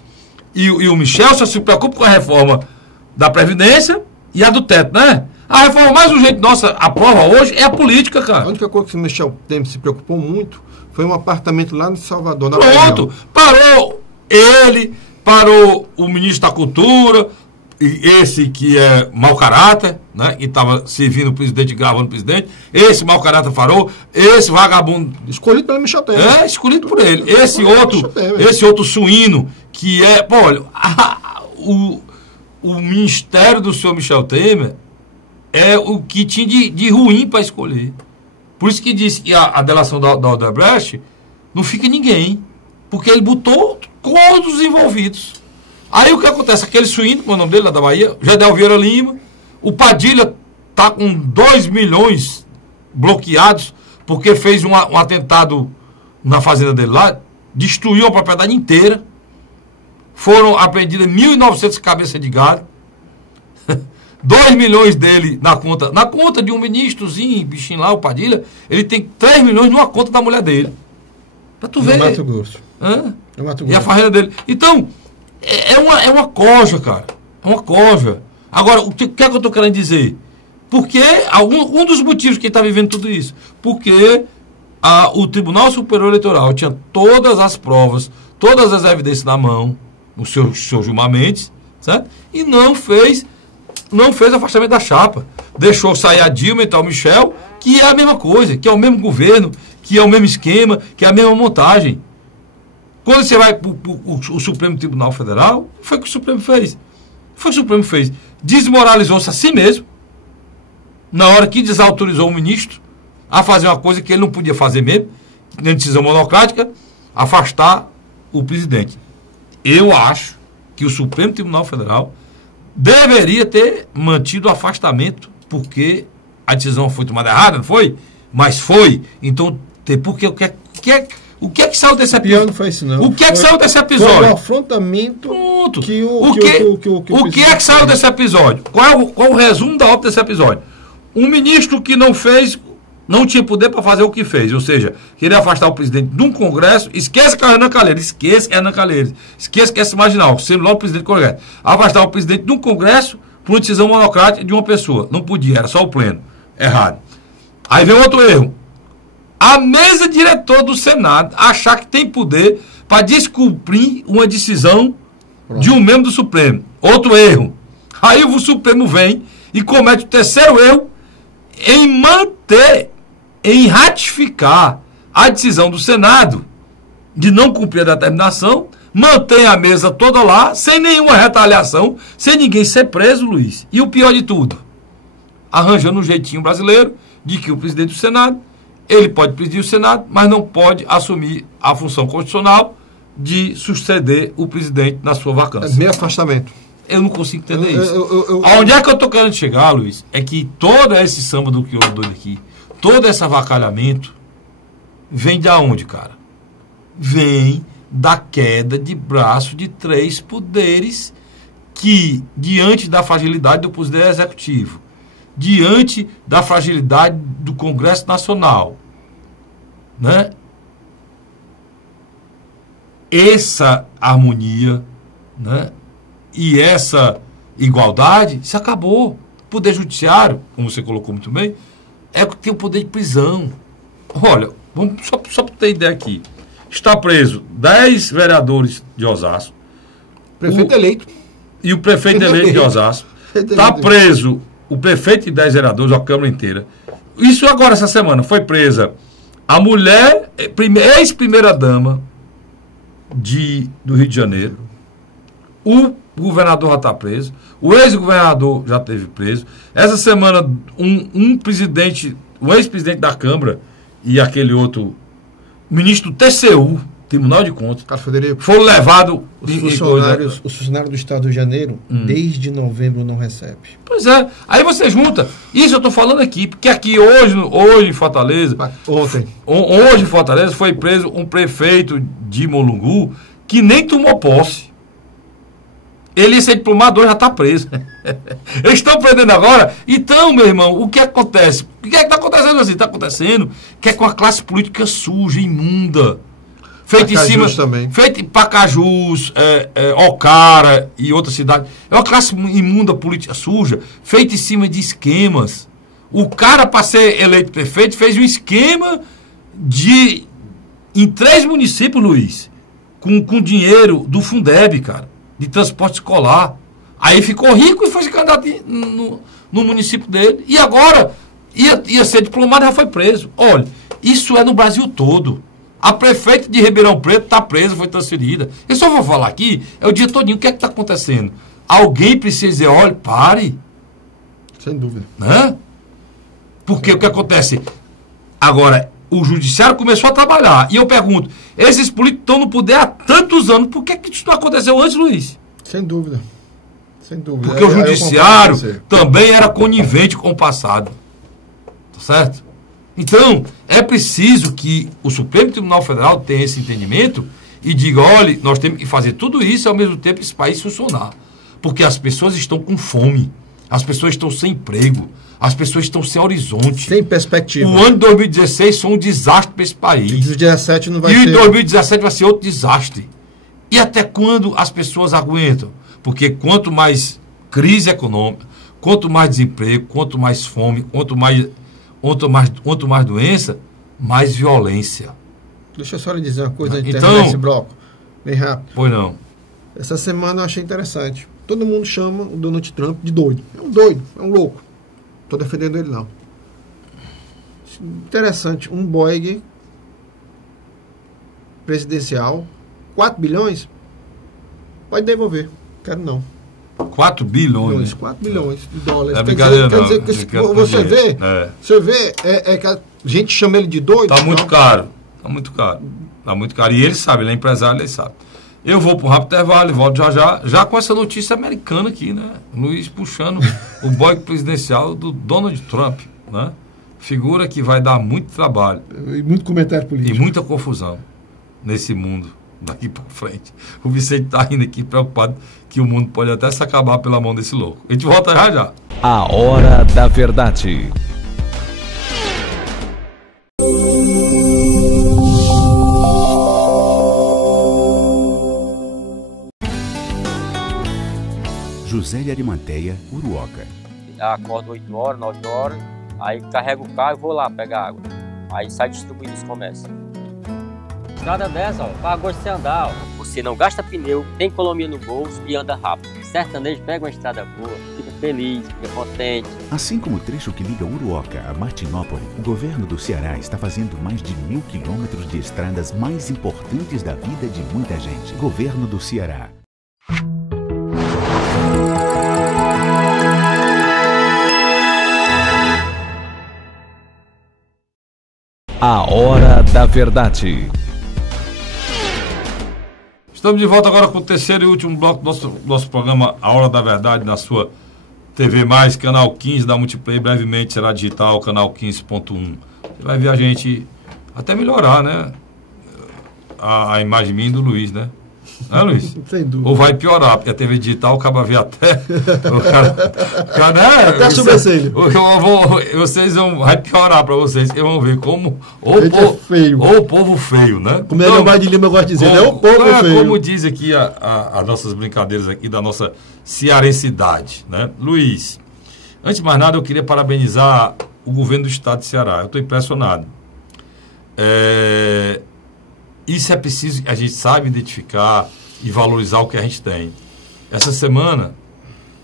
e o Michel só se preocupa com a reforma da Previdência e a do teto, né? A reforma mais urgente nossa, a prova hoje, é a política, cara. A única coisa que o Michel Temer se preocupou muito foi um apartamento lá no Salvador. Pronto, parou ele, parou o ministro da Cultura, esse que é mau caráter, né? Que estava servindo o presidente, gravando o presidente. Esse mau caráter parou, esse vagabundo. Escolhido pelo Michel Temer. Escolhido por ele. Esse outro suíno, que é. Pô, olha, o ministério do senhor Michel Temer é o que tinha de ruim para escolher. Por isso que disse que a delação da Odebrecht não fica ninguém. Porque ele botou todos os envolvidos. Aí o que acontece? Aquele suíno, como é o nome dele, lá da Bahia, Gedel Vieira Lima, o Padilha está com 2 milhões bloqueados, porque fez um atentado na fazenda dele lá, destruiu a propriedade inteira, foram apreendidas 1.900 cabeças de gado, 2 milhões dele na conta de um ministrozinho, bichinho lá, o Padilha, ele tem 3 milhões numa conta da mulher dele. Pra tu ver. Mato Grosso. E a fazenda dele. Então, é uma coja, cara. É uma coja. Agora, o que é que eu estou querendo dizer? Porque um dos motivos que está vivendo tudo isso, porque o Tribunal Superior Eleitoral tinha todas as provas, todas as evidências na mão, o seu Gilmar Mendes, certo? E não fez não fez afastamento da chapa. Deixou sair a Dilma e tal, o Michel, que é a mesma coisa, que é o mesmo governo, que é o mesmo esquema, que é a mesma montagem. Quando você vai para o Supremo Tribunal Federal, foi o que o Supremo fez. Foi o que o Supremo fez. Desmoralizou-se a si mesmo, na hora que desautorizou o ministro a fazer uma coisa que ele não podia fazer mesmo, na decisão monocrática, afastar o presidente. Eu acho que o Supremo Tribunal Federal deveria ter mantido o afastamento, porque a decisão foi tomada errada, não foi? Mas foi. Então, porque o que é que saiu desse episódio? Não foi isso, não. O que é que saiu desse episódio? Foi o afrontamento. Pronto. O que é que saiu desse episódio? Qual o resumo da obra desse episódio? Um ministro que não tinha poder para fazer o que fez, ou seja, queria afastar o presidente de um congresso, esqueça que é o Renan Calheiros, esqueça que é Renan Calheiros, esqueça que é esse marginal, sendo logo o presidente do congresso, afastar o presidente de um congresso por uma decisão monocrática de uma pessoa, não podia, era só o pleno, errado. Aí vem outro erro, a mesa diretora do Senado achar que tem poder para descumprir uma decisão de um membro do Supremo, outro erro. Aí o Supremo vem e comete o terceiro erro em ratificar a decisão do Senado de não cumprir a determinação, mantém a mesa toda lá, sem nenhuma retaliação, sem ninguém ser preso, Luiz. E o pior de tudo, arranjando um jeitinho brasileiro de que o presidente do Senado, ele pode presidir o Senado, mas não pode assumir a função constitucional de suceder o presidente na sua vacância. É meio afastamento. Eu não consigo entender isso. Aonde é que eu estou querendo chegar, Luiz? É que todo esse samba do que eu dou aqui, todo esse avacalhamento, vem de onde, cara? Vem da queda de braço de três poderes que, diante da fragilidade do poder executivo, diante da fragilidade do Congresso Nacional, né? Essa harmonia, né? E essa igualdade se acabou. O poder judiciário, como você colocou muito bem, é que tem o poder de prisão. Olha, vamos só para ter ideia aqui. Está preso 10 vereadores de Osasco. Prefeito eleito. E o prefeito eleito de Osasco. Está preso o prefeito e 10 vereadores, a Câmara inteira. Isso agora, essa semana, foi presa a mulher, ex-primeira-dama do Rio de Janeiro. O governador já está preso. O ex-governador já esteve preso. Essa semana, um ex-presidente da Câmara e aquele outro ministro do TCU, Tribunal de Contas, Carlos Frederico, foram levados... Os funcionários do Estado do Rio de Janeiro, desde novembro, não recebem. Pois é. Aí você junta. Isso eu estou falando aqui, porque aqui hoje em Fortaleza... Hoje em Fortaleza foi preso um prefeito de Molungu que nem tomou posse. Ele ia ser diplomado, hoje já está preso. Eles estão prendendo agora. Então, meu irmão, o que acontece? O que é que está acontecendo assim? Está acontecendo que é com a classe política suja, imunda. Feita em cima. Feita em Pacajus, Ocara e outras cidades. É uma classe imunda política suja, feita em cima de esquemas. O cara, para ser eleito prefeito, fez um esquema em 3 municípios, Luiz, com dinheiro do Fundeb, cara, de transporte escolar. Aí ficou rico e foi se candidato no município dele. E agora ia ser diplomado e já foi preso. Olha, isso é no Brasil todo. A prefeita de Ribeirão Preto está presa, foi transferida. Eu só vou falar aqui, é o dia todinho. O que é que está acontecendo? Alguém precisa dizer, olha, pare. Sem dúvida. Né? Porque o que acontece? Agora, o judiciário começou a trabalhar. E eu pergunto, esses políticos estão no poder há tantos anos. Por que isso não aconteceu antes, Luiz? Sem dúvida. Sem dúvida. Porque o judiciário também era conivente com o passado. Tá certo? Então, é preciso que o Supremo Tribunal Federal tenha esse entendimento e diga, olha, nós temos que fazer tudo isso e ao mesmo tempo esse país funcionar. Porque as pessoas estão com fome, as pessoas estão sem emprego, as pessoas estão sem horizonte. Sem perspectiva. O ano de 2016 foi um desastre para esse país. E 2017 não vai ser. E 2017 vai ser outro desastre. E até quando as pessoas aguentam? Porque quanto mais crise econômica, quanto mais desemprego, quanto mais fome, quanto mais doença, mais violência. Deixa eu só lhe dizer uma coisa antes de então, terminar esse bloco. Bem rápido. Pois não. Essa semana eu achei interessante. Todo mundo chama o Donald Trump de doido. É um doido, é um louco. Estou defendendo ele, não. Interessante, um Boeing presidencial, 4 bilhões, pode devolver. Quero não. 4 bilhões. 4 bilhões de dólares. É brincadeira, quer dizer que você vê, que a gente chama ele de doido. Tá muito caro. Tá muito caro. Tá muito caro. E ele sabe, ele é empresário, ele sabe. Eu vou para um rápido intervalo e volto já com essa notícia americana aqui, né? Luiz puxando o Boeing presidencial do Donald Trump, né? Figura que vai dar muito trabalho. E muito comentário político. E muita confusão nesse mundo daqui para frente. O Vicente está indo aqui preocupado que o mundo pode até se acabar pela mão desse louco. A gente volta já. A Hora da Verdade. José de Arimateia, Uruoca. Acordo 8 horas, 9 horas, aí carrego o carro e vou lá pegar água. Aí sai distribuindo os comércios. Estrada dessa, ó, para gosto de você andar, ó. Você não gasta pneu, tem economia no bolso e anda rápido. Sertanejo pega uma estrada boa, fica feliz, fica contente. Assim como o trecho que liga Uruoca a Martinópole, o governo do Ceará está fazendo mais de 1.000 quilômetros de estradas mais importantes da vida de muita gente. Governo do Ceará. A Hora da Verdade. Estamos de volta agora com o terceiro e último bloco do nosso programa A Hora da Verdade, na sua TV+, canal 15 da Multiplay. Brevemente será digital, canal 15.1. Você vai ver a gente até melhorar, né? A imagem minha e do Luiz, né? Não é, Luiz? Sem dúvida. Ou vai piorar, porque a TV digital acaba ver até. Até sobrancelha. Vocês vai piorar para vocês, que vão ver como. Feio. Ou o povo feio, né? Como então, é de Lima gosta de dizer, né? O povo feio. Como diz aqui as nossas brincadeiras aqui da nossa cearensidade, né? Luiz, antes de mais nada, eu queria parabenizar o governo do estado de Ceará. Eu estou impressionado. Isso é preciso, a gente sabe identificar e valorizar o que a gente tem. Essa semana,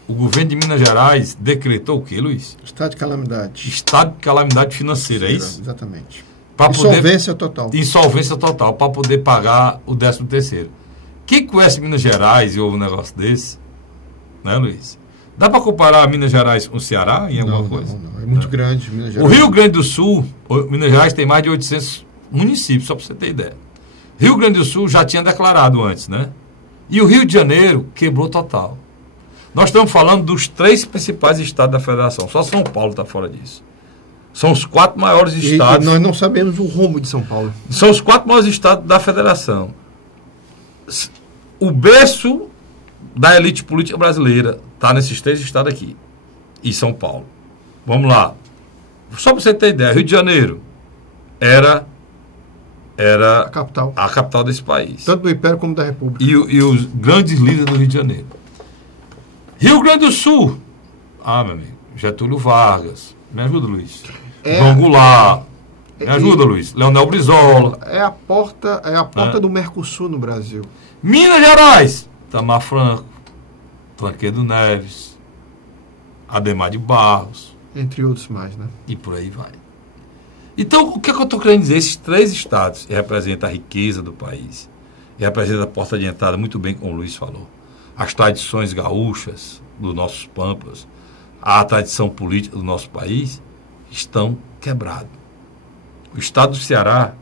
o governo de Minas Gerais decretou o quê, Luiz? Estado de calamidade. Estado de calamidade financeira, é isso? Exatamente. Insolvência total. Insolvência total, para poder pagar o 13º. Quem conhece Minas Gerais e ouve um negócio desse? Né, Luiz? Dá para comparar Minas Gerais com o Ceará em alguma coisa? Não. É muito grande, Minas Gerais. O Rio Grande do Sul, Minas Gerais tem mais de 800 municípios, só para você ter ideia. Rio Grande do Sul já tinha declarado antes, né? E o Rio de Janeiro quebrou total. Nós estamos falando dos 3 principais estados da federação. Só São Paulo está fora disso. São os 4 maiores estados. E nós não sabemos o rumo de São Paulo. São os 4 maiores estados da federação. O berço da elite política brasileira está nesses 3 estados aqui. E São Paulo. Vamos lá. Só para você ter ideia, Rio de Janeiro era a capital desse país. Tanto do Império como da República. E os grandes líderes do Rio de Janeiro. Rio Grande do Sul. Meu amigo. Getúlio Vargas. Me ajuda, Luiz. João Goulart. Me ajuda, Luiz. Leonel Brizola. É a porta do Mercosul no Brasil. Minas Gerais. Tamar Franco. Tancredo Neves. Ademar de Barros. Entre outros mais, né? E por aí vai. Então, o que é que eu estou querendo dizer? Esses 3 estados representam a riqueza do país, representam a porta de entrada, muito bem como o Luiz falou. As tradições gaúchas dos nossos pampas, a tradição política do nosso país estão quebradas. O estado do Ceará,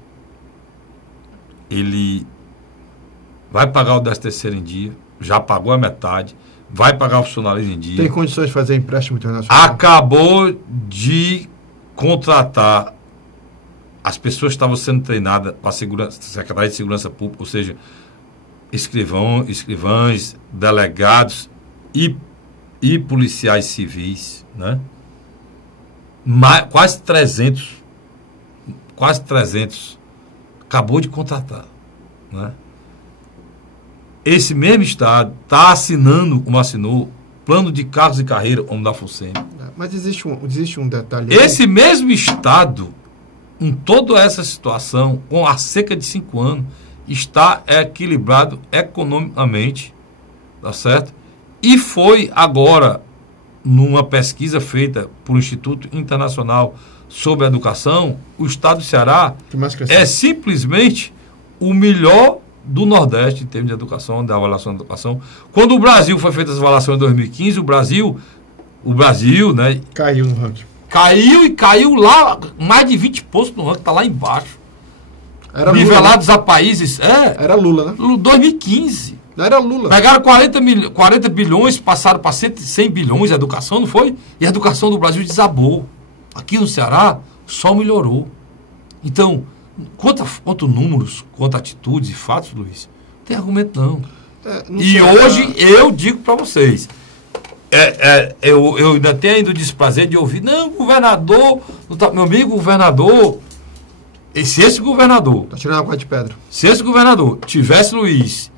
ele vai pagar o 13º em dia, já pagou a metade, vai pagar o funcionalismo em dia. Tem condições de fazer empréstimo internacional? Acabou de contratar. As pessoas estavam sendo treinadas para a Secretaria de Segurança Pública, ou seja, escrivães, delegados e policiais civis, né? Quase 300 acabou de contratar, né? Esse mesmo estado está assinou plano de cargos e carreira, como da FUSEM. Mas existe um detalhe. Esse mesmo estado, em toda essa situação, com há cerca de 5 anos, está equilibrado economicamente, tá certo? E foi agora, numa pesquisa feita pelo Instituto Internacional sobre a Educação, o Estado do Ceará é simplesmente o melhor do Nordeste em termos de educação, da avaliação da educação. Quando o Brasil foi feita as avaliações em 2015, o Brasil, né? Caiu no ranking. Caiu lá, mais de 20 pontos no ranking, está lá embaixo. Era nivelados Lula, né? a países. Era Lula, né? 2015. Era Lula. Pegaram 40 bilhões, passaram para 100 bilhões a educação, não foi? E a educação do Brasil desabou. Aqui no Ceará, só melhorou. Então, quanto números, quanto atitudes e fatos, Luiz, não tem argumento não. E Ceará, hoje eu digo para vocês, eu ainda tenho o desprazer de ouvir, não, governador, meu amigo governador, se esse governador... Tá tirando a água de pedra. Se esse governador tivesse, Luiz,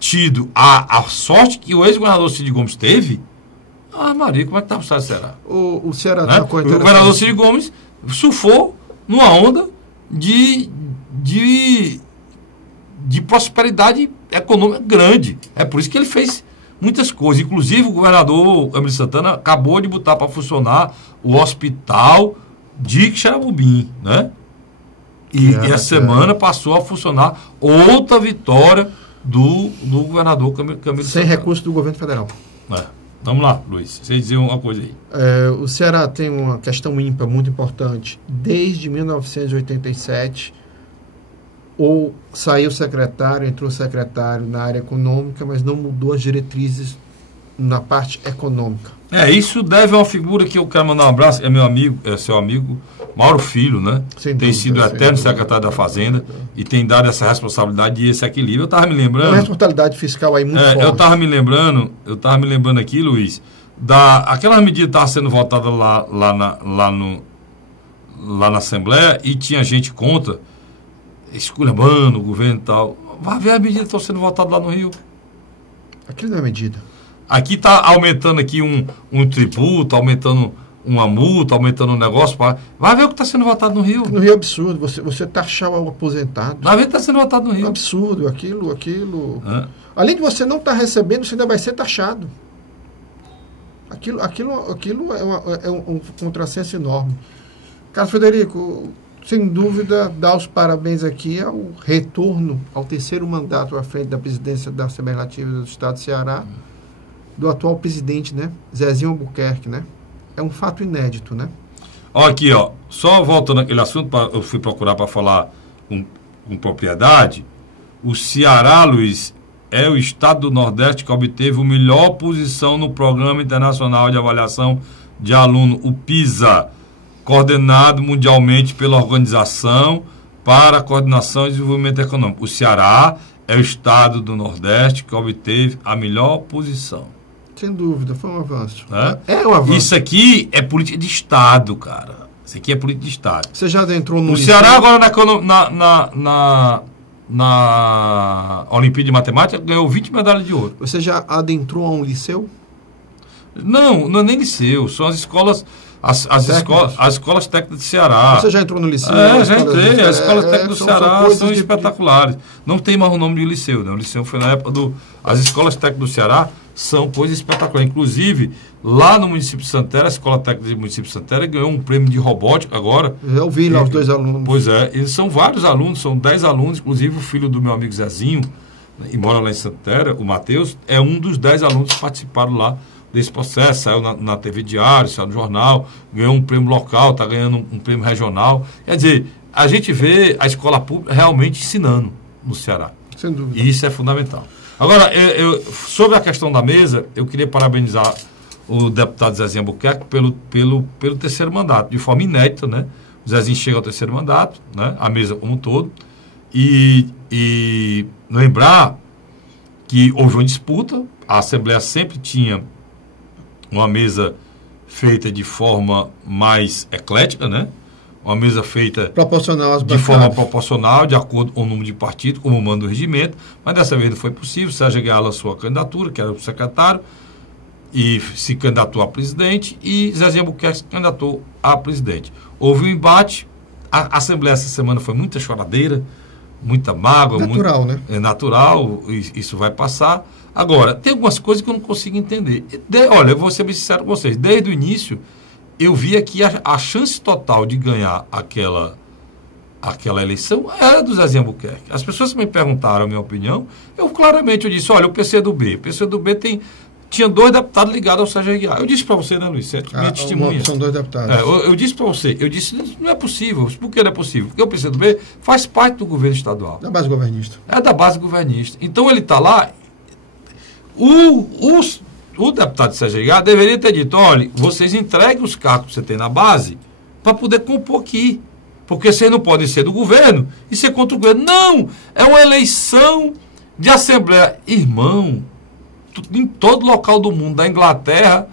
tido a sorte que o ex-governador Cid Gomes teve, Maria, como é que estava o Estado do Ceará? O Ceará né? O governador Cid Gomes surfou numa onda de prosperidade econômica grande. É por isso que ele fez muitas coisas. Inclusive, o governador Camilo Santana acabou de botar para funcionar o hospital de Xerabubim, né? E essa semana passou a funcionar outra vitória do governador Camilo Sem Santana. recurso do governo federal. Vamos lá, Luiz. Você dizer uma coisa aí. O Ceará tem uma questão ímpar muito importante. Desde 1987, ou saiu secretário, entrou secretário na área econômica, mas não mudou as diretrizes na parte econômica. Isso deve a uma figura que eu quero mandar um abraço, é meu amigo, é seu amigo, Mauro Filho, né? Tem sido o eterno secretário da Fazenda e tem dado essa responsabilidade e esse equilíbrio. Eu estava me lembrando... Uma responsabilidade fiscal aí muito forte. Eu estava me lembrando aqui, Luiz, aquela medida estava sendo votada lá na Assembleia e tinha gente contra, esculhambando o governo e tal. Vai ver a medida que está sendo votada lá no Rio. Aquilo não é medida. Aqui está aumentando aqui um tributo, aumentando uma multa, aumentando um negócio. Vai ver o que está sendo votado no Rio. No Rio é absurdo. Você taxar o aposentado. Vai ver o que está sendo votado no Rio. É absurdo. Aquilo. Além de você não estar recebendo, você ainda vai ser taxado. Aquilo é um contrassenso enorme. Carlos Frederico, sem dúvida, dá os parabéns aqui ao retorno ao terceiro mandato à frente da presidência da Assembleia Legislativa do Estado do Ceará, do atual presidente, né? Zezinho Albuquerque, né? É um fato inédito, né? Aqui, só voltando àquele assunto, eu fui procurar para falar com propriedade. O Ceará, Luiz, é o estado do Nordeste que obteve a melhor posição no Programa Internacional de Avaliação de Aluno, o PISA, coordenado mundialmente pela Organização para a Coordenação e Desenvolvimento Econômico. O Ceará é o estado do Nordeste que obteve a melhor posição. Sem dúvida, foi um avanço. É um avanço. Isso aqui é política de Estado, cara. Isso aqui é política de Estado. Você já adentrou no... O Ceará agora na Olimpíada de Matemática ganhou 20 medalhas de ouro. Você já adentrou a um liceu? Não é nem liceu. São as escolas... As escolas técnicas do Ceará. Você já entrou no liceu? Já entrei. As escolas técnicas do Ceará são espetaculares. Não tem mais o nome de liceu, né? O liceu foi na época do... As escolas técnicas do Ceará são coisas espetaculares. Inclusive, lá no município de Santana, a Escola Técnica do município de Santana ganhou um prêmio de robótica agora. Eu vi lá os 2 alunos. Pois é, eles são vários alunos, são 10 alunos, inclusive o filho do meu amigo Zezinho, e mora lá em Santana, o Matheus, é um dos 10 alunos que participaram lá desse processo, saiu na TV Diário, saiu no jornal, ganhou um prêmio local, está ganhando um prêmio regional. Quer dizer, a gente vê a escola pública realmente ensinando no Ceará. Sem dúvida. E isso é fundamental. Agora, sobre a questão da mesa, eu queria parabenizar o deputado Zezinho Albuquerque pelo terceiro mandato, de forma inédita, né? O Zezinho chega ao terceiro mandato, né? A mesa como um todo, e lembrar que houve uma disputa, a Assembleia sempre tinha uma mesa feita de forma mais eclética, né? Uma mesa feita proporcional de forma proporcional, de acordo com o número de partidos, como manda o regimento, mas dessa vez não foi possível. Sérgio Aguiar lançou a candidatura, que era o secretário, e se candidatou a presidente, e Zezinho Albuquerque se candidatou a presidente. Houve um embate, a Assembleia essa semana foi muita choradeira, muita mágoa. Natural, né? É natural, isso vai passar. Agora, tem algumas coisas que eu não consigo entender. Olha, eu vou ser bem sincero com vocês. Desde o início, eu via que a chance total de ganhar aquela eleição era do Zezinho Albuquerque. As pessoas que me perguntaram a minha opinião, eu disse, olha, o PCdoB tinha 2 deputados ligados ao Sérgio Aguiar. Eu disse para você, né, Luiz? Minha testemunha. São 2 deputados. Eu disse para você, não é possível. Por que não é possível? Porque o PCdoB faz parte do governo estadual. Da base governista. É da base governista. Então ele está lá. O deputado Sérgio Aguiar deveria ter dito, olha, vocês entreguem os cargos que você tem na base para poder compor aqui. Porque vocês não podem ser do governo e ser contra o governo. Não! É uma eleição de Assembleia. Irmão, em todo local do mundo, da Inglaterra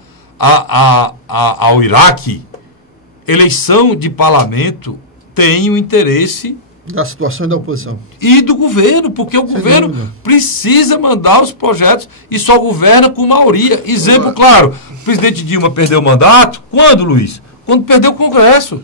ao Iraque, eleição de parlamento tem o interesse da situação e da oposição. E do governo, porque o governo precisa mandar os projetos e só governa com maioria. Exemplo claro, o presidente Dilma perdeu o mandato. Quando, Luiz? Quando perdeu o Congresso.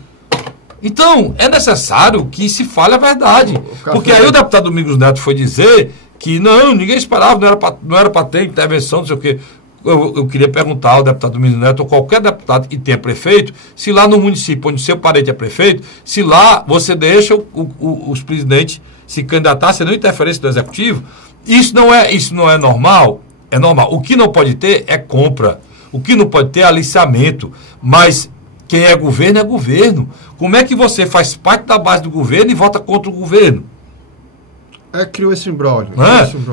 Então, é necessário que se fale a verdade. Porque aí o deputado Domingos Neto foi dizer que não, ninguém esperava, não era para ter intervenção, não sei o quê. Eu queria perguntar ao deputado Domingos Neto, ou qualquer deputado que tenha prefeito, se lá no município onde seu parente é prefeito, se lá você deixa os presidentes se candidatar, sem nenhuma interferência do executivo. Isso não é normal? É normal. O que não pode ter é compra. O que não pode ter é aliciamento. Mas quem é governo é governo. Como é que você faz parte da base do governo e vota contra o governo? Criou esse imbróglio.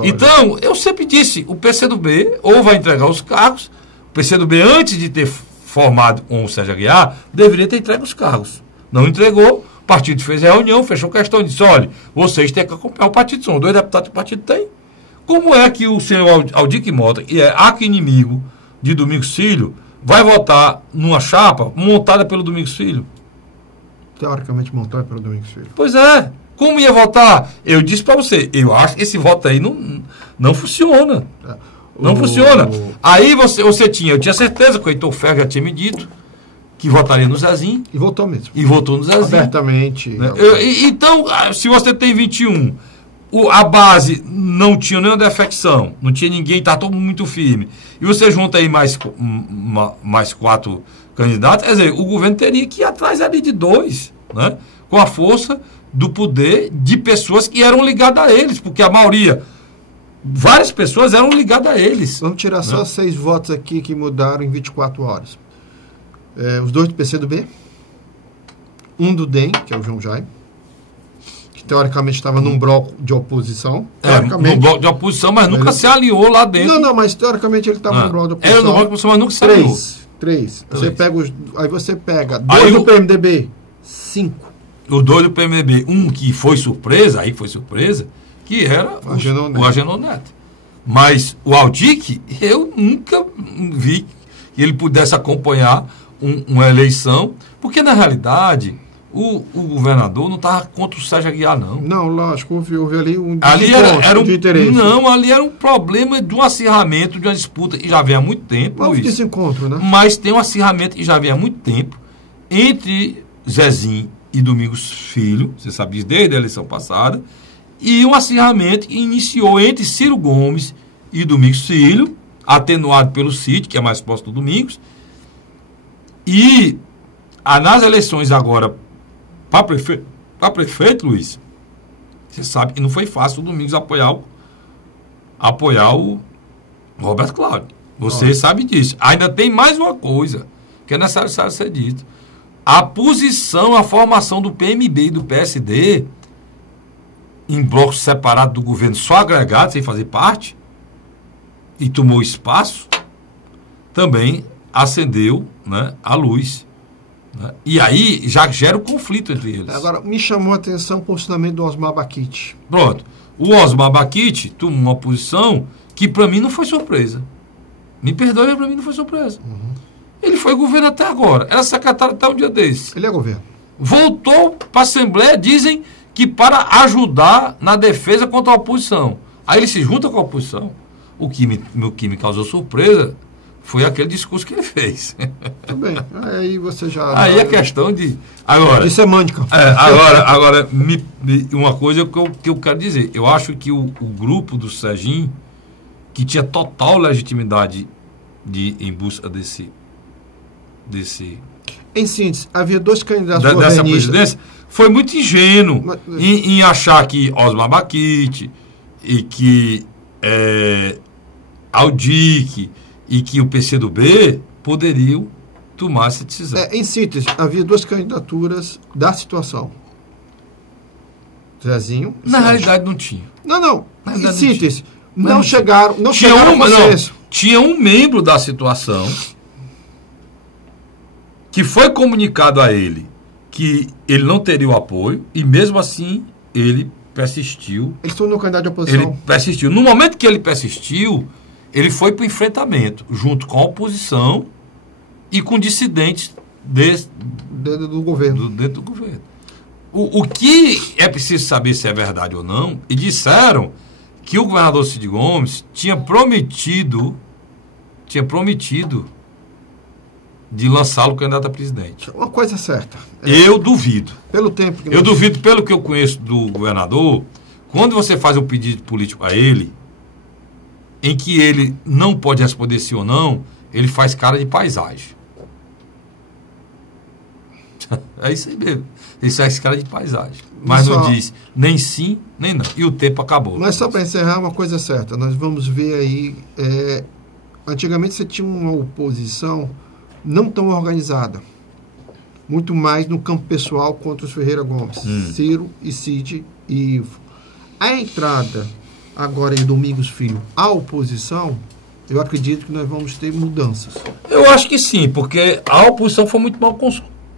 Então, eu sempre disse, o PCdoB ou vai entregar os cargos, o PCdoB, antes de ter formado com o Sérgio Aguiar, deveria ter entregue os cargos. Não entregou, o partido fez reunião, fechou questão, disse, olha, vocês têm que acompanhar o partido, são 2 deputados que o partido tem. Como é que o senhor Aldir Mota, que é arqui-inimigo de Domingos Filho, vai votar numa chapa montada pelo Domingos Filho? Teoricamente montada pelo Domingos Filho. Pois é. Como ia votar? Eu disse para você, eu acho que esse voto aí não funciona. Não funciona. Aí eu tinha certeza que o Heitor Ferro já tinha me dito que votaria no Zezinho. E votou mesmo. E votou no Zezinho. Abertamente. Né? Então, se você tem 21, a base não tinha nenhuma defecção, não tinha ninguém, está todo mundo muito firme, e você junta aí mais 4 candidatos, quer dizer, o governo teria que ir atrás ali de 2, né? Com a força do poder de pessoas que eram ligadas a eles, porque a maioria, várias pessoas eram ligadas a eles. Vamos tirar só 6 votos aqui que mudaram em 24 horas. Os 2 do PCdoB, um do DEM, que é o João Jaime, que teoricamente estava num bloco de oposição. Num bloco de oposição, mas nunca se aliou lá dentro. Não, mas teoricamente ele estava num bloco de oposição. Era no bloco de oposição, mas nunca se aliou. 3. Aí você pega 2 do PMDB, 5. Os 2 do PMDB, um que foi surpresa, que era o Agenor Neto. Mas o Aldir, eu nunca vi que ele pudesse acompanhar uma eleição, porque na realidade o governador não estava contra o Sérgio Aguiar, não. Não, lógico, houve ali um interesse. Não, ali era um problema de um acirramento, de uma disputa que já vem há muito tempo. Houve desencontro, né? Mas tem um acirramento que já vem há muito tempo entre Zezinho e Domingos Filho, você sabe disso desde a eleição passada, e um acirramento que iniciou entre Ciro Gomes e Domingos Filho, atenuado pelo Cid, que é mais próximo do Domingos, e nas eleições agora para prefeito, Luiz, você sabe que não foi fácil o Domingos apoiar o Roberto Cláudio. Você sabe disso. Ainda tem mais uma coisa que é necessário ser dito. A posição, a formação do PMB e do PSD em blocos separados do governo, só agregado, sem fazer parte, e tomou espaço, também acendeu, né, a luz. Né? E aí já gera um conflito entre eles. Agora, me chamou a atenção o posicionamento do Osmar Baquite. Pronto. O Osmar Baquite tomou uma posição que para mim não foi surpresa. Me perdoe, mas para mim não foi surpresa. Ele foi governo até agora. Era secretário até um dia desse. Ele é governo. Voltou para a Assembleia, dizem que para ajudar na defesa contra a oposição. Aí ele se junta com a oposição. O que me causou surpresa foi aquele discurso que ele fez. Tudo bem. Aí você já... Aí é questão de... Agora, de semântica. Agora uma coisa que eu quero dizer. Eu acho que o grupo do Serginho, que tinha total legitimidade em busca desse Em síntese, havia dois candidatos dessa governistas. presidência, foi muito ingênuo em achar que Osmar Baquite e que Aldic e que o PCdoB poderiam tomar essa decisão. Em síntese, havia duas candidaturas da situação. Zezinho. Na realidade não tinha. Não. Na Em verdade, síntese, não não chegaram a Não, consenso. tinha um membro da situação que foi comunicado a ele que ele não teria o apoio e mesmo assim ele persistiu. Ele se tornou candidato de oposição. Ele persistiu. No momento que ele persistiu, ele foi para o enfrentamento junto com a oposição e com dissidentes Dentro do governo. dentro do governo. O que é preciso saber se é verdade ou não, e disseram que o governador Cid Gomes tinha prometido de lançá-lo candidato a presidente. Uma coisa certa. Eu duvido. Pelo tempo que Eu duvido, pelo que eu conheço do governador, quando você faz um pedido político a ele, em que ele não pode responder sim ou não, ele faz cara de paisagem. É isso aí mesmo. Ele faz cara de paisagem. Mas não diz nem sim, nem não. E o tempo acabou. Mas só para encerrar, uma coisa certa. Nós vamos ver aí... antigamente você tinha uma oposição não tão organizada. Muito mais no campo pessoal contra os Ferreira Gomes. Ciro e Cid e Ivo. A entrada agora em Domingos Filho à oposição, eu acredito que nós vamos ter mudanças. Eu acho que sim, porque a oposição foi muito mal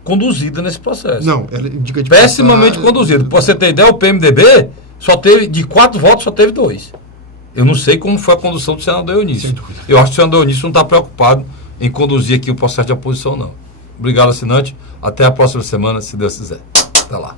conduzida nesse processo. Não, ela indica de pessimamente conduzida. Para você ter ideia, o PMDB só teve, de 4 votos, só teve 2. Eu não sei como foi a condução do senador Eunício. Eu acho que o senador Eunício não está preocupado em conduzir aqui o processo de oposição, não. Obrigado, assinante. Até a próxima semana, se Deus quiser. Até lá.